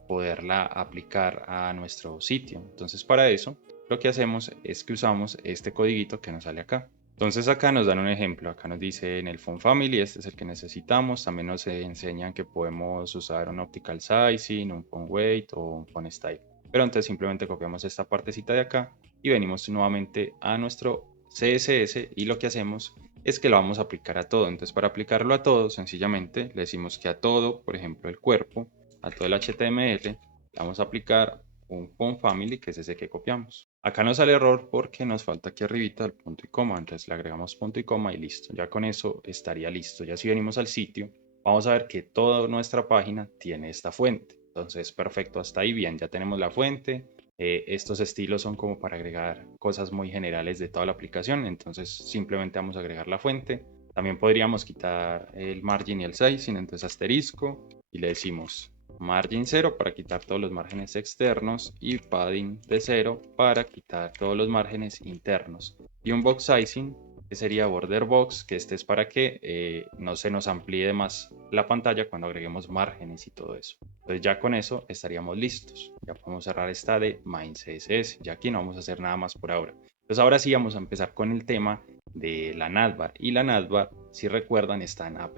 poderla aplicar a nuestro sitio. Entonces para eso lo que hacemos es que usamos este codiguito que nos sale acá. Entonces acá nos dan un ejemplo, acá nos dice en el font family, este es el que necesitamos, también nos enseñan que podemos usar un optical sizing, un font weight o un font style. Pero entonces simplemente copiamos esta partecita de acá y venimos nuevamente a nuestro CSS y lo que hacemos es que lo vamos a aplicar a todo. Entonces para aplicarlo a todo, sencillamente le decimos que a todo, por ejemplo el cuerpo, a todo el HTML, le vamos a aplicar un font family, que es ese que copiamos. Acá nos sale error porque nos falta aquí arribita el punto y coma, entonces le agregamos punto y coma y listo. Ya con eso estaría listo. Ya si venimos al sitio, vamos a ver que toda nuestra página tiene esta fuente. Entonces, perfecto, hasta ahí bien, ya tenemos la fuente. Estos estilos son como para agregar cosas muy generales de toda la aplicación, entonces simplemente vamos a agregar la fuente. También podríamos quitar el margin y el sizing, entonces asterisco y le decimos margin 0 para quitar todos los márgenes externos y padding de 0 para quitar todos los márgenes internos. Y un box sizing que sería border box, que este es para que no se nos amplíe más la pantalla cuando agreguemos márgenes y todo eso. Entonces ya con eso estaríamos listos. Ya podemos cerrar esta de main CSS. Ya aquí no vamos a hacer nada más por ahora. Entonces ahora sí vamos a empezar con el tema de la navbar. Y la navbar, si recuerdan, está en app.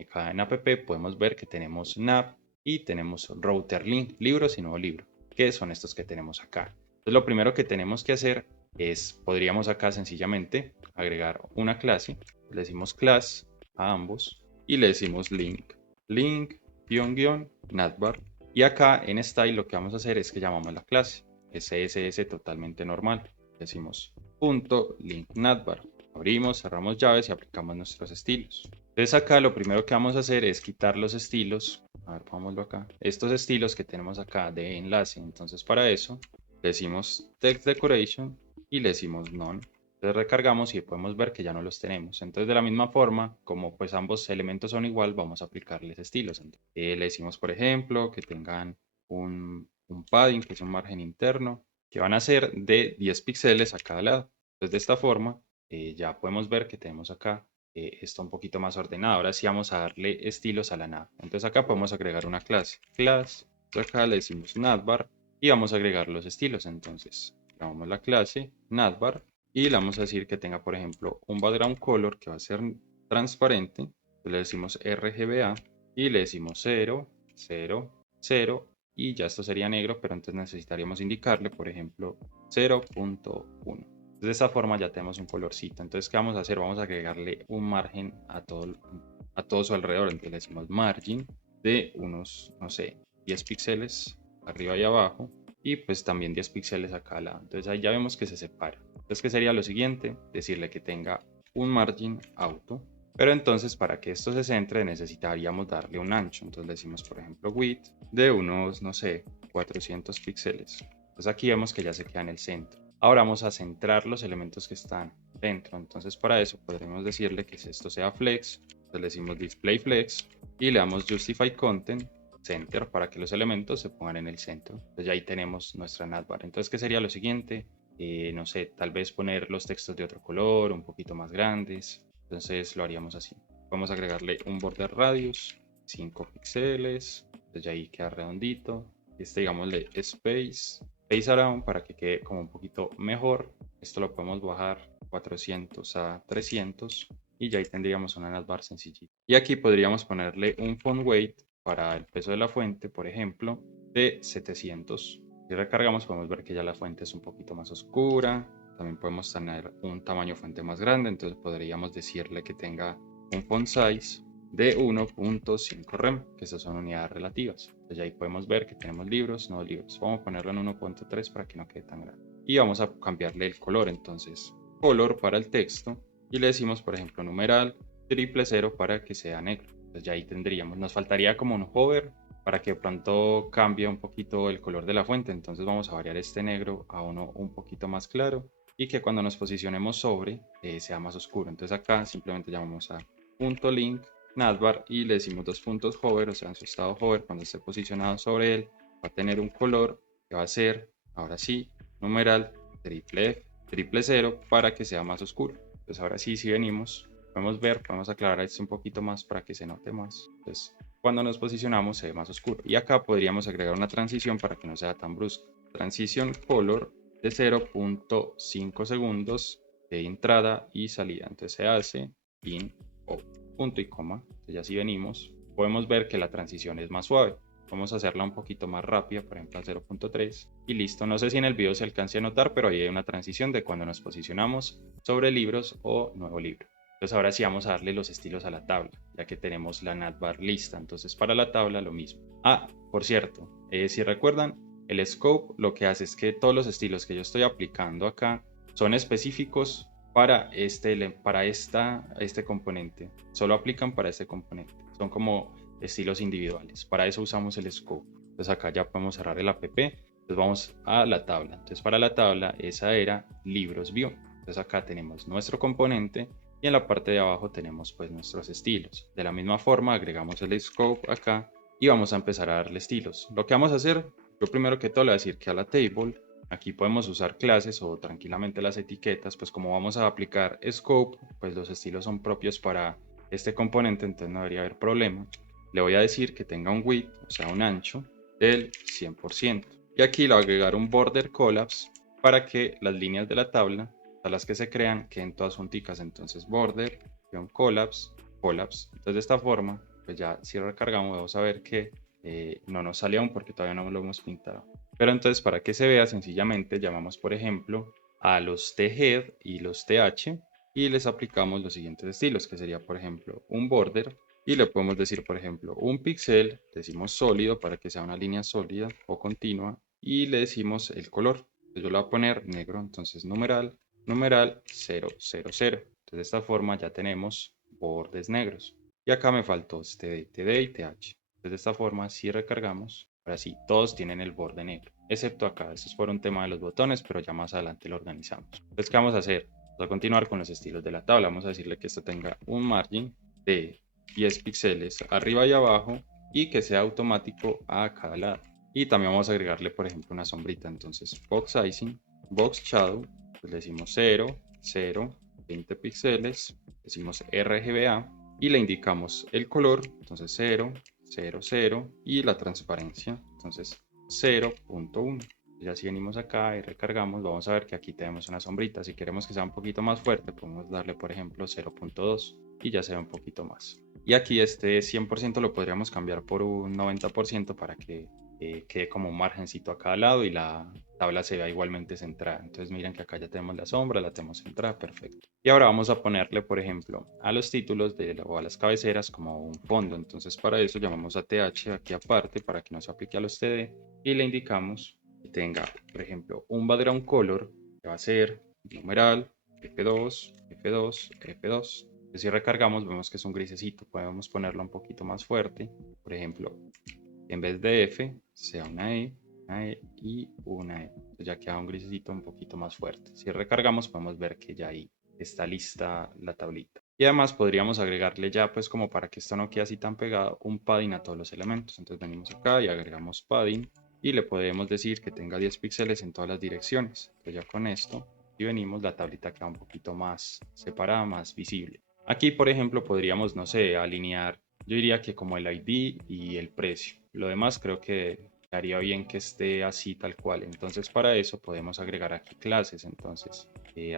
Acá en app podemos ver que tenemos nav y tenemos router link, libros y nuevo libro, que son estos que tenemos acá. Entonces lo primero que tenemos que hacer es, podríamos acá sencillamente agregar una clase. Le decimos class a ambos y le decimos link, navbar. Y acá en style lo que vamos a hacer es que llamamos la clase CSS totalmente normal. Decimos punto link navbar. Abrimos, cerramos llaves y aplicamos nuestros estilos. Entonces acá lo primero que vamos a hacer es quitar los estilos. A ver, pongámoslo acá. Estos estilos que tenemos acá de enlace. Entonces para eso le decimos text decoration y le decimos none. Entonces recargamos y podemos ver que ya no los tenemos. Entonces de la misma forma, como pues ambos elementos son igual, vamos a aplicarles estilos. Le decimos, por ejemplo, que tengan un padding, que es un margen interno, que van a ser de 10 píxeles a cada lado. Entonces de esta forma ya podemos ver que tenemos acá esto un poquito más ordenado. Ahora sí vamos a darle estilos a la nav. Entonces acá podemos agregar una clase. Class, acá le decimos navbar y vamos a agregar los estilos. Entonces llamamos la clase navbar y le vamos a decir que tenga, por ejemplo, un background color que va a ser transparente. Entonces le decimos RGBA y le decimos 0, 0, 0 y ya esto sería negro, pero entonces necesitaríamos indicarle, por ejemplo, 0.1. De esa forma ya tenemos un colorcito. Entonces, ¿qué vamos a hacer? Vamos a agregarle un margen a todo su alrededor. Entonces le decimos margin de unos, no sé, 10 píxeles arriba y abajo. y pues también 10 píxeles a cada lado. Entonces ahí ya vemos que se separa. Entonces, ¿qué sería lo siguiente? Decirle que tenga un margin auto. Pero entonces para que esto se centre necesitaríamos darle un ancho. Entonces le decimos por ejemplo width de unos, no sé, 400 píxeles. Entonces aquí vemos que ya se queda en el centro. Ahora vamos a centrar los elementos que están dentro. Entonces para eso podremos decirle que esto sea flex. Entonces le decimos display flex y le damos justify content center para que los elementos se pongan en el centro. Entonces ya ahí tenemos nuestra navbar. Entonces, ¿qué sería lo siguiente? No sé, tal vez poner los textos de otro color, un poquito más grandes. Entonces lo haríamos así. Vamos a agregarle un border radius, 5 píxeles. Entonces ya ahí queda redondito. Este digámosle space around para que quede como un poquito mejor. Esto lo podemos bajar 400 a 300 y ya ahí tendríamos una navbar sencillita. Y aquí podríamos ponerle un font weight para el peso de la fuente, por ejemplo, de 700. Si recargamos podemos ver que ya la fuente es un poquito más oscura. También podemos tener un tamaño fuente más grande, entonces podríamos decirle que tenga un font size de 1.5 rem, que esas son unidades relativas. Entonces ahí podemos ver que tenemos libros, no libros. Vamos a ponerlo en 1.3 para que no quede tan grande. Y vamos a cambiarle el color, entonces color para el texto y le decimos por ejemplo numeral 000 para que sea negro. Entonces ya ahí tendríamos, nos faltaría como un hover para que de pronto cambie un poquito el color de la fuente. Entonces vamos a variar este negro a uno un poquito más claro y que cuando nos posicionemos sobre sea más oscuro. Entonces acá simplemente llamamos a punto .link navbar y le decimos dos puntos hover, o sea en su estado hover cuando esté posicionado sobre él va a tener un color que va a ser, ahora sí, numeral triple cero para que sea más oscuro. Entonces ahora sí, si venimos, podemos ver, podemos aclarar esto un poquito más para que se note más. Entonces cuando nos posicionamos se ve más oscuro. Y acá podríamos agregar una transición para que no sea tan brusca. Transición color de 0.5 segundos de entrada y salida. Entonces se hace in out, punto y coma. Entonces ya si venimos, podemos ver que la transición es más suave. Vamos a hacerla un poquito más rápida, por ejemplo a 0.3 y listo. No sé si en el video se alcance a notar, pero ahí hay una transición de cuando nos posicionamos sobre libros o nuevo libro. Entonces ahora sí vamos a darle los estilos a la tabla, ya que tenemos la navbar lista. Entonces para la tabla lo mismo. Ah, por cierto, si recuerdan, el scope lo que hace es que todos los estilos que yo estoy aplicando acá son específicos para este componente. Solo aplican para este componente. Son como estilos individuales. Para eso usamos el scope. Entonces acá ya podemos cerrar el app. Entonces vamos a la tabla. Entonces para la tabla esa era libros view. Entonces acá tenemos nuestro componente y en la parte de abajo tenemos pues nuestros estilos. De la misma forma agregamos el scope acá y vamos a empezar a darle estilos. Lo que vamos a hacer, yo primero que todo le voy a decir que a la table aquí podemos usar clases o tranquilamente las etiquetas, pues como vamos a aplicar scope, pues los estilos son propios para este componente, entonces no debería haber problema. Le voy a decir que tenga un width, o sea un ancho del 100%. Y aquí le voy a agregar un border collapse para que las líneas de la tabla a las que se crean queden todas junticas. Entonces border, collapse, collapse. Entonces de esta forma, pues ya si recargamos vamos a ver que no nos sale aún porque todavía no lo hemos pintado. Pero entonces para que se vea sencillamente llamamos por ejemplo a los THEAD y los TH y les aplicamos los siguientes estilos que sería por ejemplo un border y le podemos decir por ejemplo un píxel, decimos sólido para que sea una línea sólida o continua y le decimos el color. Entonces yo le voy a poner negro, entonces numeral 000. Entonces de esta forma ya tenemos bordes negros. Y acá me faltó este TD y TH. Entonces de esta forma si recargamos, ahora sí, todos tienen el borde negro, excepto acá. Eso es por un tema de los botones, pero ya más adelante lo organizamos. Entonces, ¿qué vamos a hacer? Vamos a continuar con los estilos de la tabla. Vamos a decirle que esto tenga un margin de 10 píxeles arriba y abajo y que sea automático a cada lado. Y también vamos a agregarle, por ejemplo, una sombrita. Entonces, box sizing, box shadow, pues le decimos 0, 0, 20 píxeles, decimos RGBA y le indicamos el color, entonces 0, 0, 0 y la transparencia, entonces 0.1. Ya si venimos acá y recargamos, vamos a ver que aquí tenemos una sombrita. Si queremos que sea un poquito más fuerte, podemos darle, por ejemplo, 0.2 y ya se ve un poquito más. Y aquí este 100% lo podríamos cambiar por un 90% para que quede como un margencito a cada lado y la tabla se vea igualmente centrada. Entonces miren que acá ya tenemos la sombra, la tenemos centrada, perfecto. Y ahora vamos a ponerle, por ejemplo, a los títulos o a las cabeceras como un fondo. Entonces para eso llamamos a TH aquí aparte para que no se aplique a los TD y le indicamos que tenga, por ejemplo, un background color que va a ser numeral F2, F2, F2. Entonces, si recargamos, vemos que es un grisecito. Podemos ponerlo un poquito más fuerte. Por ejemplo, en vez de F, sea una E y una E. Entonces ya queda un grisecito un poquito más fuerte. Si recargamos, podemos ver que ya ahí está lista la tablita. Y además podríamos agregarle ya, pues como para que esto no quede así tan pegado, un padding a todos los elementos. Entonces venimos acá y agregamos padding y le podemos decir que tenga 10 píxeles en todas las direcciones. Entonces ya con esto, y venimos, la tablita queda un poquito más separada, más visible. Aquí, por ejemplo, podríamos, no sé, alinear, yo diría que como el ID y el precio. Lo demás creo que estaría bien que esté así tal cual. Entonces para eso podemos agregar aquí clases. Entonces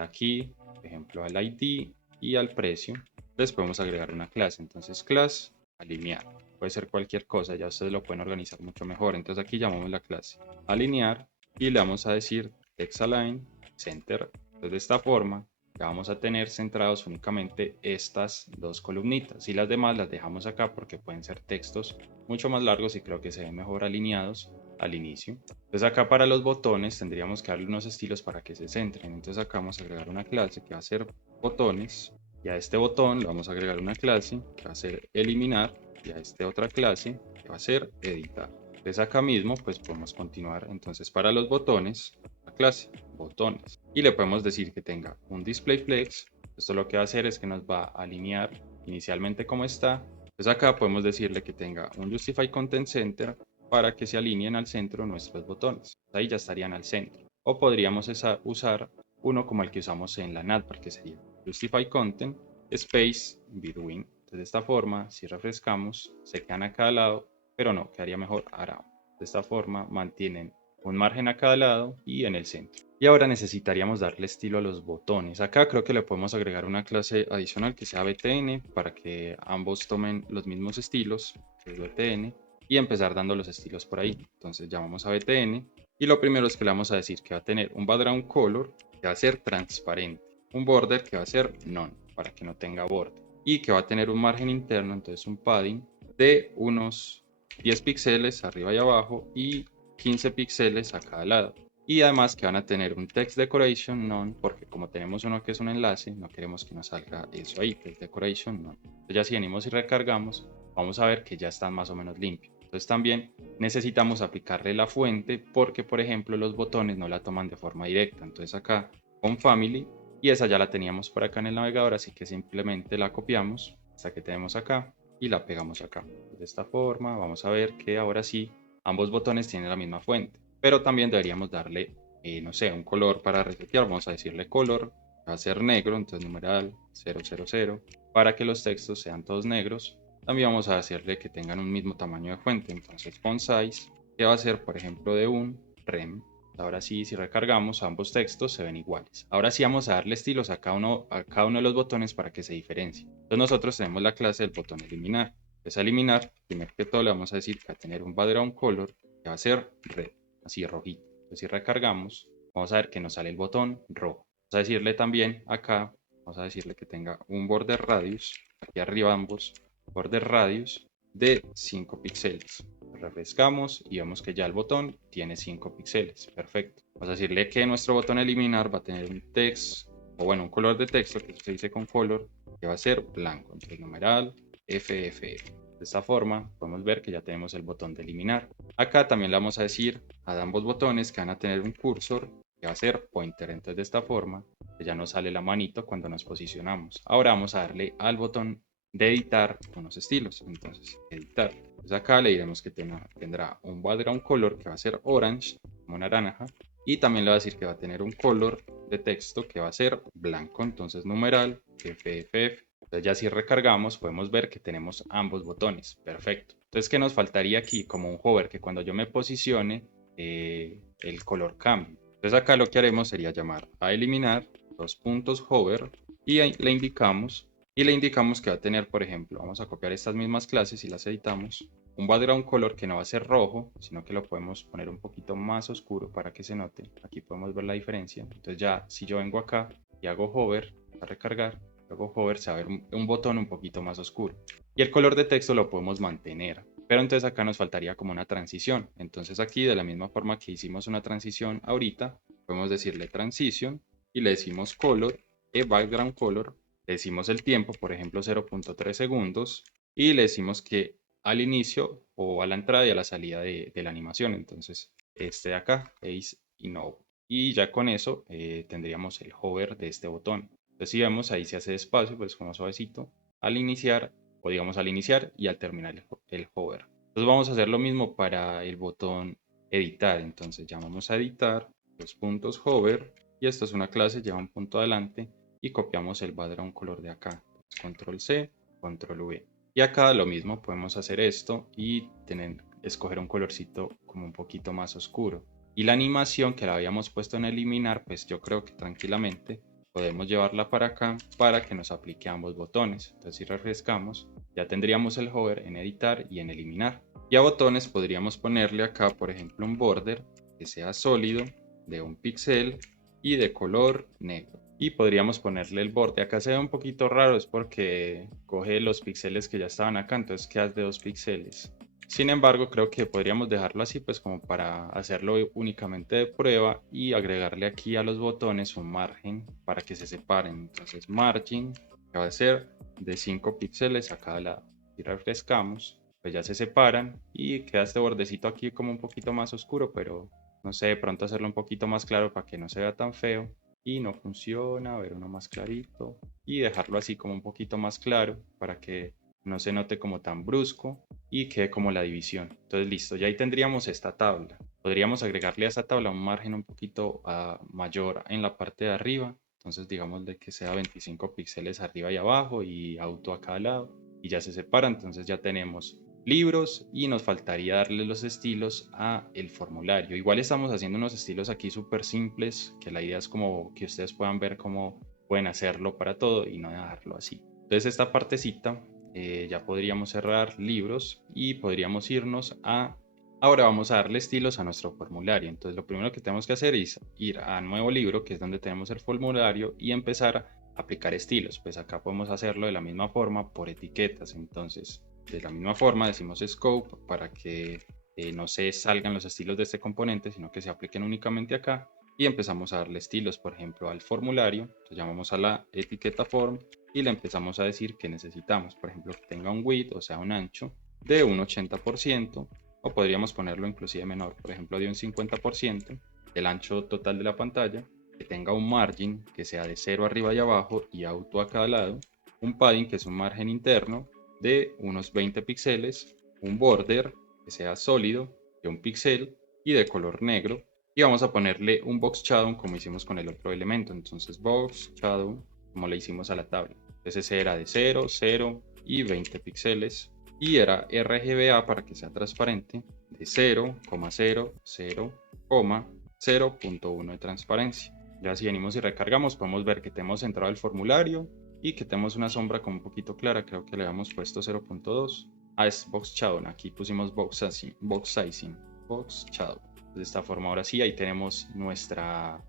aquí, por ejemplo, al ID y al precio, les podemos agregar una clase. Entonces class alinear. Puede ser cualquier cosa, ya ustedes lo pueden organizar mucho mejor. Entonces aquí llamamos la clase alinear y le vamos a decir text align center. Entonces de esta forma ya vamos a tener centrados únicamente estas dos columnitas y las demás las dejamos acá porque pueden ser textos mucho más largos y creo que se ven mejor alineados al inicio. Entonces acá para los botones tendríamos que darle unos estilos para que se centren. Entonces acá vamos a agregar una clase que va a ser botones y a este botón le vamos a agregar una clase que va a ser eliminar y a este otra clase que va a ser editar. Entonces acá mismo pues podemos continuar. Entonces para los botones, la clase botones y le podemos decir que tenga un display flex. Esto lo que va a hacer es que nos va a alinear inicialmente como está. Entonces acá podemos decirle que tenga un justify content center para que se alineen al centro nuestros botones. Ahí ya estarían al centro. O podríamos usar uno como el que usamos en la navbar, que sería justify content space between. Entonces de esta forma, si refrescamos, se quedan a cada lado, pero no, quedaría mejor around. De esta forma mantienen un margen a cada lado y en el centro. Y ahora necesitaríamos darle estilo a los botones. Acá creo que le podemos agregar una clase adicional que sea btn para que ambos tomen los mismos estilos, que es btn, y empezar dando los estilos por ahí. Entonces llamamos a btn y lo primero es que le vamos a decir que va a tener un background color que va a ser transparente, un border que va a ser none para que no tenga borde y que va a tener un margen interno, entonces un padding de unos 10 píxeles arriba y abajo y 15 píxeles a cada lado. Y además que van a tener un text decoration none, porque como tenemos uno que es un enlace, no queremos que nos salga eso ahí, text decoration none. Entonces ya si venimos y recargamos, vamos a ver que ya están más o menos limpios. Entonces también necesitamos aplicarle la fuente porque, por ejemplo, los botones no la toman de forma directa. Entonces acá con family, y esa ya la teníamos por acá en el navegador, así que simplemente la copiamos hasta que tenemos acá y la pegamos acá. De esta forma vamos a ver que ahora sí ambos botones tienen la misma fuente, pero también deberíamos darle, no sé, un color para resetear. Vamos a decirle color, va a ser negro, entonces numeral 000, para que los textos sean todos negros. También vamos a hacerle que tengan un mismo tamaño de fuente, entonces font size, que va a ser por ejemplo de un rem. Ahora sí, si recargamos, ambos textos se ven iguales. Ahora sí vamos a darle estilos a cada uno de los botones para que se diferencie. Entonces nosotros tenemos la clase del botón eliminar. Entonces a eliminar, primero que todo le vamos a decir que va a tener un background color que va a ser red, así rojito. Entonces si recargamos, vamos a ver que nos sale el botón rojo. Vamos a decirle también acá, vamos a decirle que tenga un border radius, aquí arriba ambos, border radius de 5 píxeles. Refrescamos y vemos que ya el botón tiene 5 píxeles. Perfecto. Vamos a decirle que nuestro botón eliminar va a tener un text, o bueno, un color de texto que se dice con color, que va a ser blanco. Entonces numeral FFF. De esta forma podemos ver que ya tenemos el botón de eliminar. Acá también le vamos a decir a ambos botones que van a tener un cursor que va a ser pointer. Entonces de esta forma ya nos sale la manito cuando nos posicionamos. Ahora vamos a darle al botón de editar unos estilos. Entonces editar. Entonces acá le diremos que tendrá un background color que va a ser orange, como naranja. Y también le va a decir que va a tener un color de texto que va a ser blanco. Entonces numeral FFF. Entonces ya si recargamos podemos ver que tenemos ambos botones. Perfecto. Entonces, ¿qué nos faltaría aquí? Como un hover, que cuando yo me posicione el color cambie. Entonces acá lo que haremos sería llamar a eliminar dos puntos hover y ahí le indicamos que va a tener, por ejemplo, vamos a copiar estas mismas clases y las editamos, un background color que no va a ser rojo, sino que lo podemos poner un poquito más oscuro para que se note. Aquí podemos ver la diferencia. Entonces ya si yo vengo acá y hago hover a recargar, luego hover se va a ver un botón un poquito más oscuro. Y el color de texto lo podemos mantener. Pero entonces acá nos faltaría como una transición. Entonces aquí de la misma forma que hicimos una transición ahorita, podemos decirle transition y le decimos color, background color, le decimos el tiempo, por ejemplo 0.3 segundos, y le decimos que al inicio o a la entrada y a la salida de la animación. Entonces este de acá, Ace y No. Y ya con eso tendríamos el hover de este botón. Entonces si vemos ahí se hace despacio, pues como suavecito, al iniciar o digamos al iniciar y al terminar el hover. Entonces vamos a hacer lo mismo para el botón editar. Entonces llamamos a editar, los puntos hover, y esto es una clase, lleva un punto adelante y copiamos el background color de acá. Control C, Control V. Y acá lo mismo, podemos hacer esto y escoger un colorcito como un poquito más oscuro. Y la animación que la habíamos puesto en eliminar, pues yo creo que tranquilamente podemos llevarla para acá para que nos aplique ambos botones. Entonces si refrescamos, ya tendríamos el hover en editar y en eliminar. Y a botones podríamos ponerle acá, por ejemplo, un border que sea sólido de un píxel y de color negro. Y podríamos ponerle el borde. Acá se ve un poquito raro, es porque coge los píxeles que ya estaban acá, entonces queda de 2 píxeles. Sin embargo, creo que podríamos dejarlo así, pues como para hacerlo únicamente de prueba y agregarle aquí a los botones un margen para que se separen. Entonces, margin, que va a ser de 5 píxeles a cada lado. Si refrescamos, pues ya se separan y queda este bordecito aquí como un poquito más oscuro, pero no sé, de pronto hacerlo un poquito más claro para que no se vea tan feo. Y no funciona, a ver uno más clarito y dejarlo así como un poquito más claro para que no se note como tan brusco y quede como la división. Entonces listo, ya ahí tendríamos esta tabla. Podríamos agregarle a esta tabla un margen un poquito mayor en la parte de arriba. Entonces digamos de que sea 25 píxeles arriba y abajo y auto a cada lado y ya se separa. Entonces ya tenemos libros y nos faltaría darle los estilos a el formulario. Igual estamos haciendo unos estilos aquí súper simples, que la idea es como que ustedes puedan ver cómo pueden hacerlo para todo y no dejarlo así. Entonces esta partecita ya podríamos cerrar libros y podríamos irnos a... Ahora vamos a darle estilos a nuestro formulario. Entonces lo primero que tenemos que hacer es ir a nuevo libro, que es donde tenemos el formulario, y empezar a aplicar estilos. Pues acá podemos hacerlo de la misma forma por etiquetas. Entonces de la misma forma decimos scope para que no se salgan los estilos de este componente, sino que se apliquen únicamente acá. Y empezamos a darle estilos, por ejemplo, al formulario. Entonces llamamos a la etiqueta form y le empezamos a decir que necesitamos, por ejemplo, que tenga un width, o sea, un ancho de un 80%, o podríamos ponerlo inclusive menor, por ejemplo, de un 50%, el ancho total de la pantalla, que tenga un margin que sea de 0 arriba y abajo y auto a cada lado, un padding que es un margen interno de unos 20 píxeles, un border que sea sólido de un píxel y de color negro, y vamos a ponerle un box shadow como hicimos con el otro elemento. Entonces box shadow como le hicimos a la tabla. Entonces ese era de 0, 0 y 20 píxeles. Y era RGBA para que sea transparente de 0,000,0.1 de transparencia. Ya si venimos y recargamos podemos ver que tenemos entrado el formulario y que tenemos una sombra como un poquito clara. Creo que le habíamos puesto 0.2. Es box shadow. Aquí pusimos box sizing. Box shadow. De esta forma ahora sí, ahí tenemos nuestra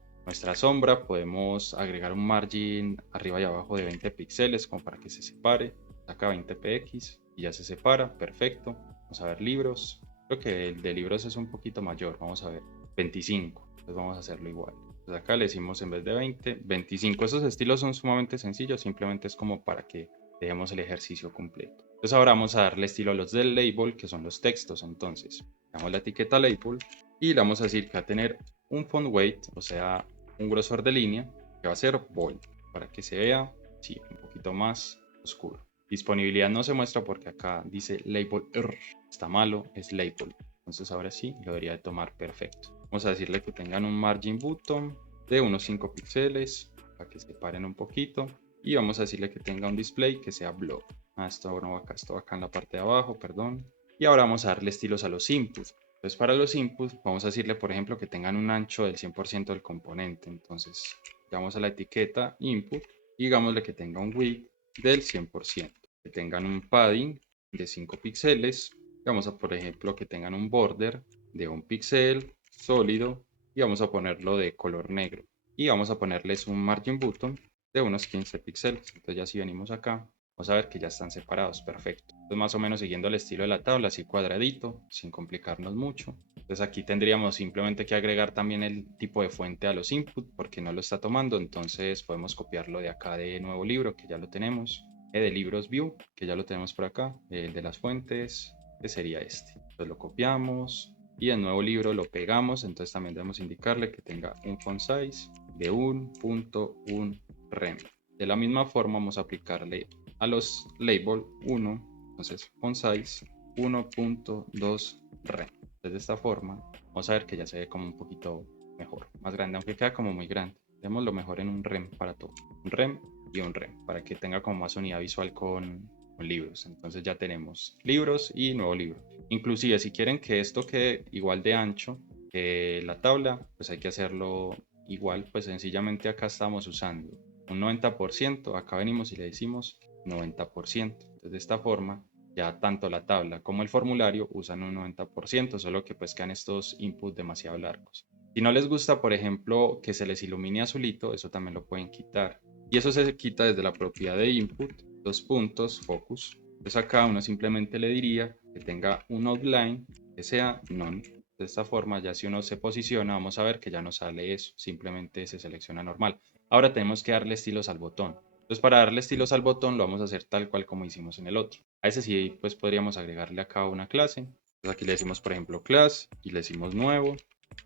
sombra. Podemos agregar un margin arriba y abajo de 20 píxeles como para que se separe. Saca 20 px y ya se separa, perfecto. Vamos a ver libros. Creo que el de libros es un poquito mayor, vamos a ver, 25. Entonces vamos a hacerlo igual. Entonces acá le decimos en vez de 20, 25. Esos estilos son sumamente sencillos, simplemente es como para que dejemos el ejercicio completo. Entonces ahora vamos a darle estilo a los del label, que son los textos. Entonces, damos la etiqueta label y le vamos a decir que va a tener un font weight, o sea, un grosor de línea, que va a ser bold, para que se vea, sí, un poquito más oscuro. Disponibilidad no se muestra porque acá dice label R, está malo, es label. Entonces ahora sí, lo debería de tomar perfecto. Vamos a decirle que tengan un margin button de unos 5 píxeles, para que se paren un poquito. Y vamos a decirle que tenga un display que sea block. Esto no va acá, esto va acá en la parte de abajo, perdón. Y ahora vamos a darle estilos a los inputs. Entonces para los inputs vamos a decirle, por ejemplo, que tengan un ancho del 100% del componente. Entonces vamos a la etiqueta input y digámosle que tenga un width del 100%, que tengan un padding de 5 píxeles, vamos a por ejemplo que tengan un border de un píxel sólido y vamos a ponerlo de color negro y vamos a ponerles un margin button de unos 15 píxeles. Entonces ya si venimos acá Vamos a ver que ya están separados, perfecto. Entonces más o menos siguiendo el estilo de la tabla, así cuadradito, sin complicarnos mucho. Entonces aquí tendríamos simplemente que agregar también el tipo de fuente a los inputs porque no lo está tomando. Entonces podemos copiarlo de acá de nuevo libro, que ya lo tenemos. De libros view, que ya lo tenemos por acá. El de las fuentes, que sería este. Entonces lo copiamos y el nuevo libro lo pegamos. Entonces también debemos indicarle que tenga un font size de 1.1 rem. De la misma forma vamos a aplicarle a los label 1, entonces font size 1.2 rem. Entonces de esta forma vamos a ver que ya se ve como un poquito mejor, más grande, aunque queda como muy grande. Demos lo mejor en un rem para todo, un rem y un rem, para que tenga como más unidad visual con libros. Entonces ya tenemos libros y nuevo libro. Inclusive si quieren que esto quede igual de ancho que la tabla, pues hay que hacerlo igual, pues sencillamente acá estamos usando un 90%, acá venimos y le decimos 90%. Entonces de esta forma ya tanto la tabla como el formulario usan un 90%, solo que pues quedan estos inputs demasiado largos. Si no les gusta, por ejemplo, que se les ilumine azulito, eso también lo pueden quitar. Y eso se quita desde la propiedad de input, dos puntos, focus. Entonces acá uno simplemente le diría que tenga un outline que sea none. De esta forma ya si uno se posiciona, vamos a ver que ya no sale eso, simplemente se selecciona normal. Ahora tenemos que darle estilos al botón. Entonces para darle estilos al botón lo vamos a hacer tal cual como hicimos en el otro. A ese sí pues podríamos agregarle acá una clase. Entonces aquí le decimos por ejemplo class y le decimos nuevo.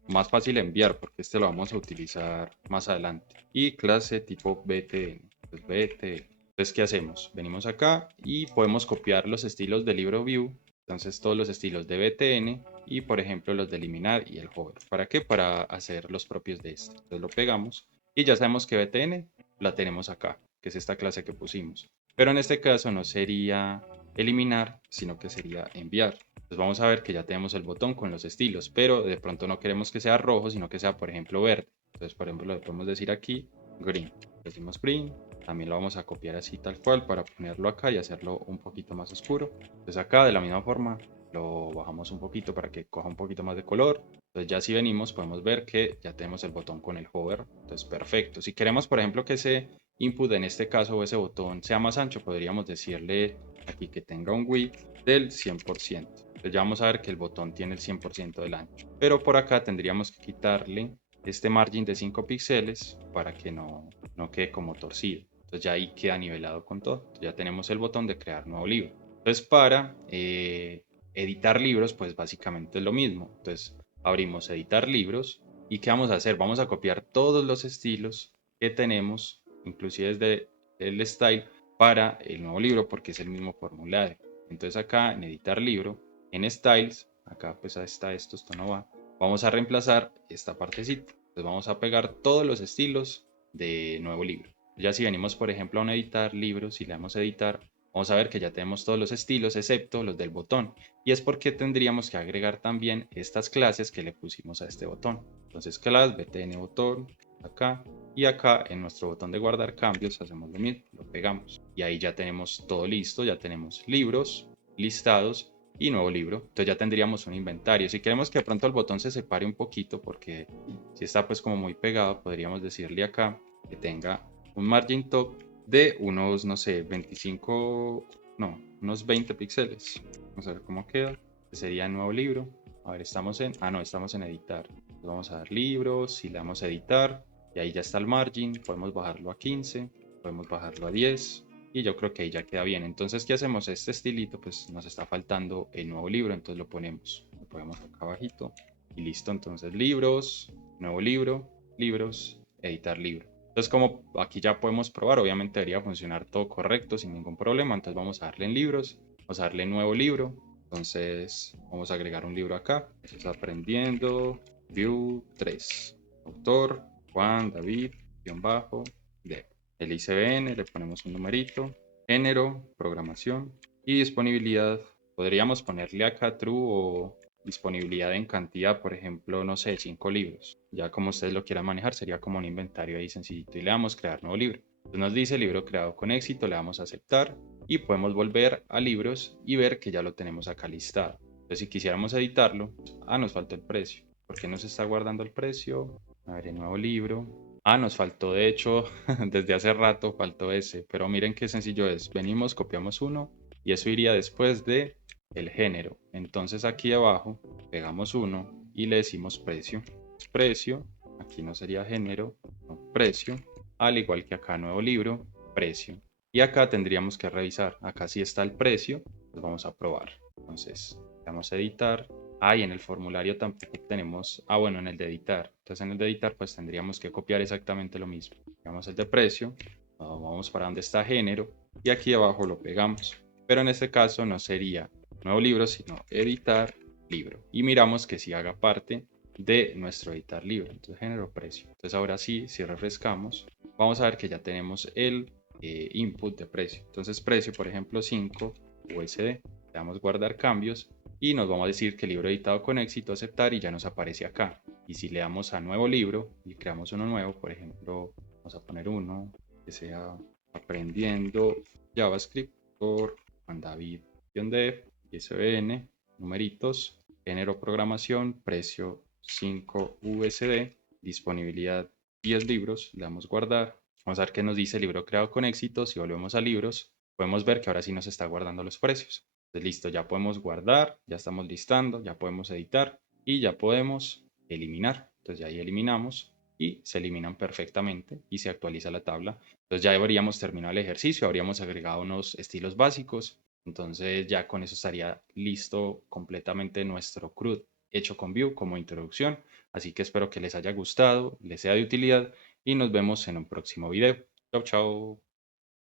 Más fácil enviar porque este lo vamos a utilizar más adelante. Y clase tipo btn. Entonces btn. Entonces ¿qué hacemos? Venimos acá y podemos copiar los estilos de libro view. Entonces todos los estilos de btn y por ejemplo los de eliminar y el hover. ¿Para qué? Para hacer los propios de este. Entonces lo pegamos y ya sabemos que btn la tenemos acá, que es esta clase que pusimos. Pero en este caso no sería eliminar, sino que sería enviar. Entonces vamos a ver que ya tenemos el botón con los estilos, pero de pronto no queremos que sea rojo, sino que sea, por ejemplo, verde. Entonces, por ejemplo, le podemos decir aquí green. Decimos green, también lo vamos a copiar así tal cual para ponerlo acá y hacerlo un poquito más oscuro. Entonces acá de la misma forma lo bajamos un poquito para que coja un poquito más de color. Entonces ya si venimos podemos ver que ya tenemos el botón con el hover. Entonces perfecto. Si queremos por ejemplo que ese input en este caso o ese botón sea más ancho, podríamos decirle aquí que tenga un width del 100%. Entonces ya vamos a ver que el botón tiene el 100% del ancho. Pero por acá tendríamos que quitarle este margin de 5 píxeles para que no quede como torcido. Entonces ya ahí queda nivelado con todo. Entonces ya tenemos el botón de crear nuevo libro. Entonces para editar libros, pues básicamente es lo mismo. Entonces abrimos editar libros y ¿qué vamos a hacer? Vamos a copiar todos los estilos que tenemos, inclusive desde el style, para el nuevo libro porque es el mismo formulario. Entonces acá en editar libro, en styles, acá pues está esto no va, vamos a reemplazar esta partecita. Entonces vamos a pegar todos los estilos de nuevo libro. Ya si venimos por ejemplo a un editar libros y le damos a editar, vamos a ver que ya tenemos todos los estilos excepto los del botón. Y es porque tendríamos que agregar también estas clases que le pusimos a este botón. Entonces class btn botón acá y acá en nuestro botón de guardar cambios hacemos lo mismo, lo pegamos y ahí ya tenemos todo listo, ya tenemos libros, listados y nuevo libro. Entonces ya tendríamos un inventario. Si queremos que de pronto el botón se separe un poquito porque si está pues como muy pegado, podríamos decirle acá que tenga un margin top de unos, no sé, 25, no, unos 20 píxeles. Vamos a ver cómo queda. Este sería el nuevo libro. A ver, estamos en, no, estamos en editar. Entonces vamos a dar libros y le damos a editar. Y ahí ya está el margin. Podemos bajarlo a 15, podemos bajarlo a 10. Y yo creo que ahí ya queda bien. Entonces, ¿qué hacemos? Este estilito, pues nos está faltando el nuevo libro. Entonces lo ponemos acá abajito. Y listo. Entonces, libros, nuevo libro, libros, editar libro. Entonces, como aquí ya podemos probar, obviamente debería funcionar todo correcto, sin ningún problema. Entonces vamos a darle en libros, vamos a darle nuevo libro. Entonces vamos a agregar un libro acá. Entonces, aprendiendo, view 3. Autor, Juan, David, guión bajo, Dev. El ICBN, le ponemos un numerito. Género, programación y disponibilidad. Podríamos ponerle acá true o disponibilidad en cantidad, por ejemplo, no sé, 5 libros. Ya como ustedes lo quieran manejar, sería como un inventario ahí sencillito. Y le damos crear nuevo libro. Entonces nos dice libro creado con éxito, le damos a aceptar y podemos volver a libros y ver que ya lo tenemos acá listado. Entonces si quisiéramos editarlo, nos falta el precio. ¿Por qué no se está guardando el precio? A ver, el nuevo libro. Ah, nos faltó, de hecho, desde hace rato faltó ese, pero miren qué sencillo es. Venimos, copiamos uno y eso iría después de el género. Entonces aquí abajo pegamos uno y le decimos precio. Precio, aquí no sería género, no, precio, al igual que acá nuevo libro, precio. Y acá tendríamos que revisar, acá sí está el precio, pues vamos a probar. Entonces, vamos a editar. Ah, y en el formulario tampoco tenemos, bueno, en el de editar. Entonces en el de editar pues tendríamos que copiar exactamente lo mismo. Pegamos el de precio, vamos para donde está género y aquí abajo lo pegamos. Pero en este caso no sería nuevo libro, sino editar libro. Y miramos que si haga parte de nuestro editar libro. Entonces género, precio. Entonces ahora sí, si refrescamos, vamos a ver que ya tenemos el input de precio. Entonces precio, por ejemplo, 5 USD. Le damos guardar cambios y nos vamos a decir que libro editado con éxito, aceptar y ya nos aparece acá. Y si le damos a nuevo libro y creamos uno nuevo, por ejemplo, vamos a poner uno que sea aprendiendo JavaScript por Juan David Dev, ISBN, numeritos, género programación, precio 5 USD, disponibilidad 10 libros, le damos guardar. Vamos a ver qué nos dice libro creado con éxito. Si volvemos a libros, podemos ver que ahora sí nos está guardando los precios. Entonces, listo, ya podemos guardar, ya estamos listando, ya podemos editar y ya podemos eliminar. Entonces ya ahí eliminamos y se eliminan perfectamente y se actualiza la tabla. Entonces ya habríamos terminado el ejercicio, habríamos agregado unos estilos básicos. Entonces ya con eso estaría listo completamente nuestro CRUD hecho con Vue como introducción. Así que espero que les haya gustado, les sea de utilidad y nos vemos en un próximo video. Chao, chao.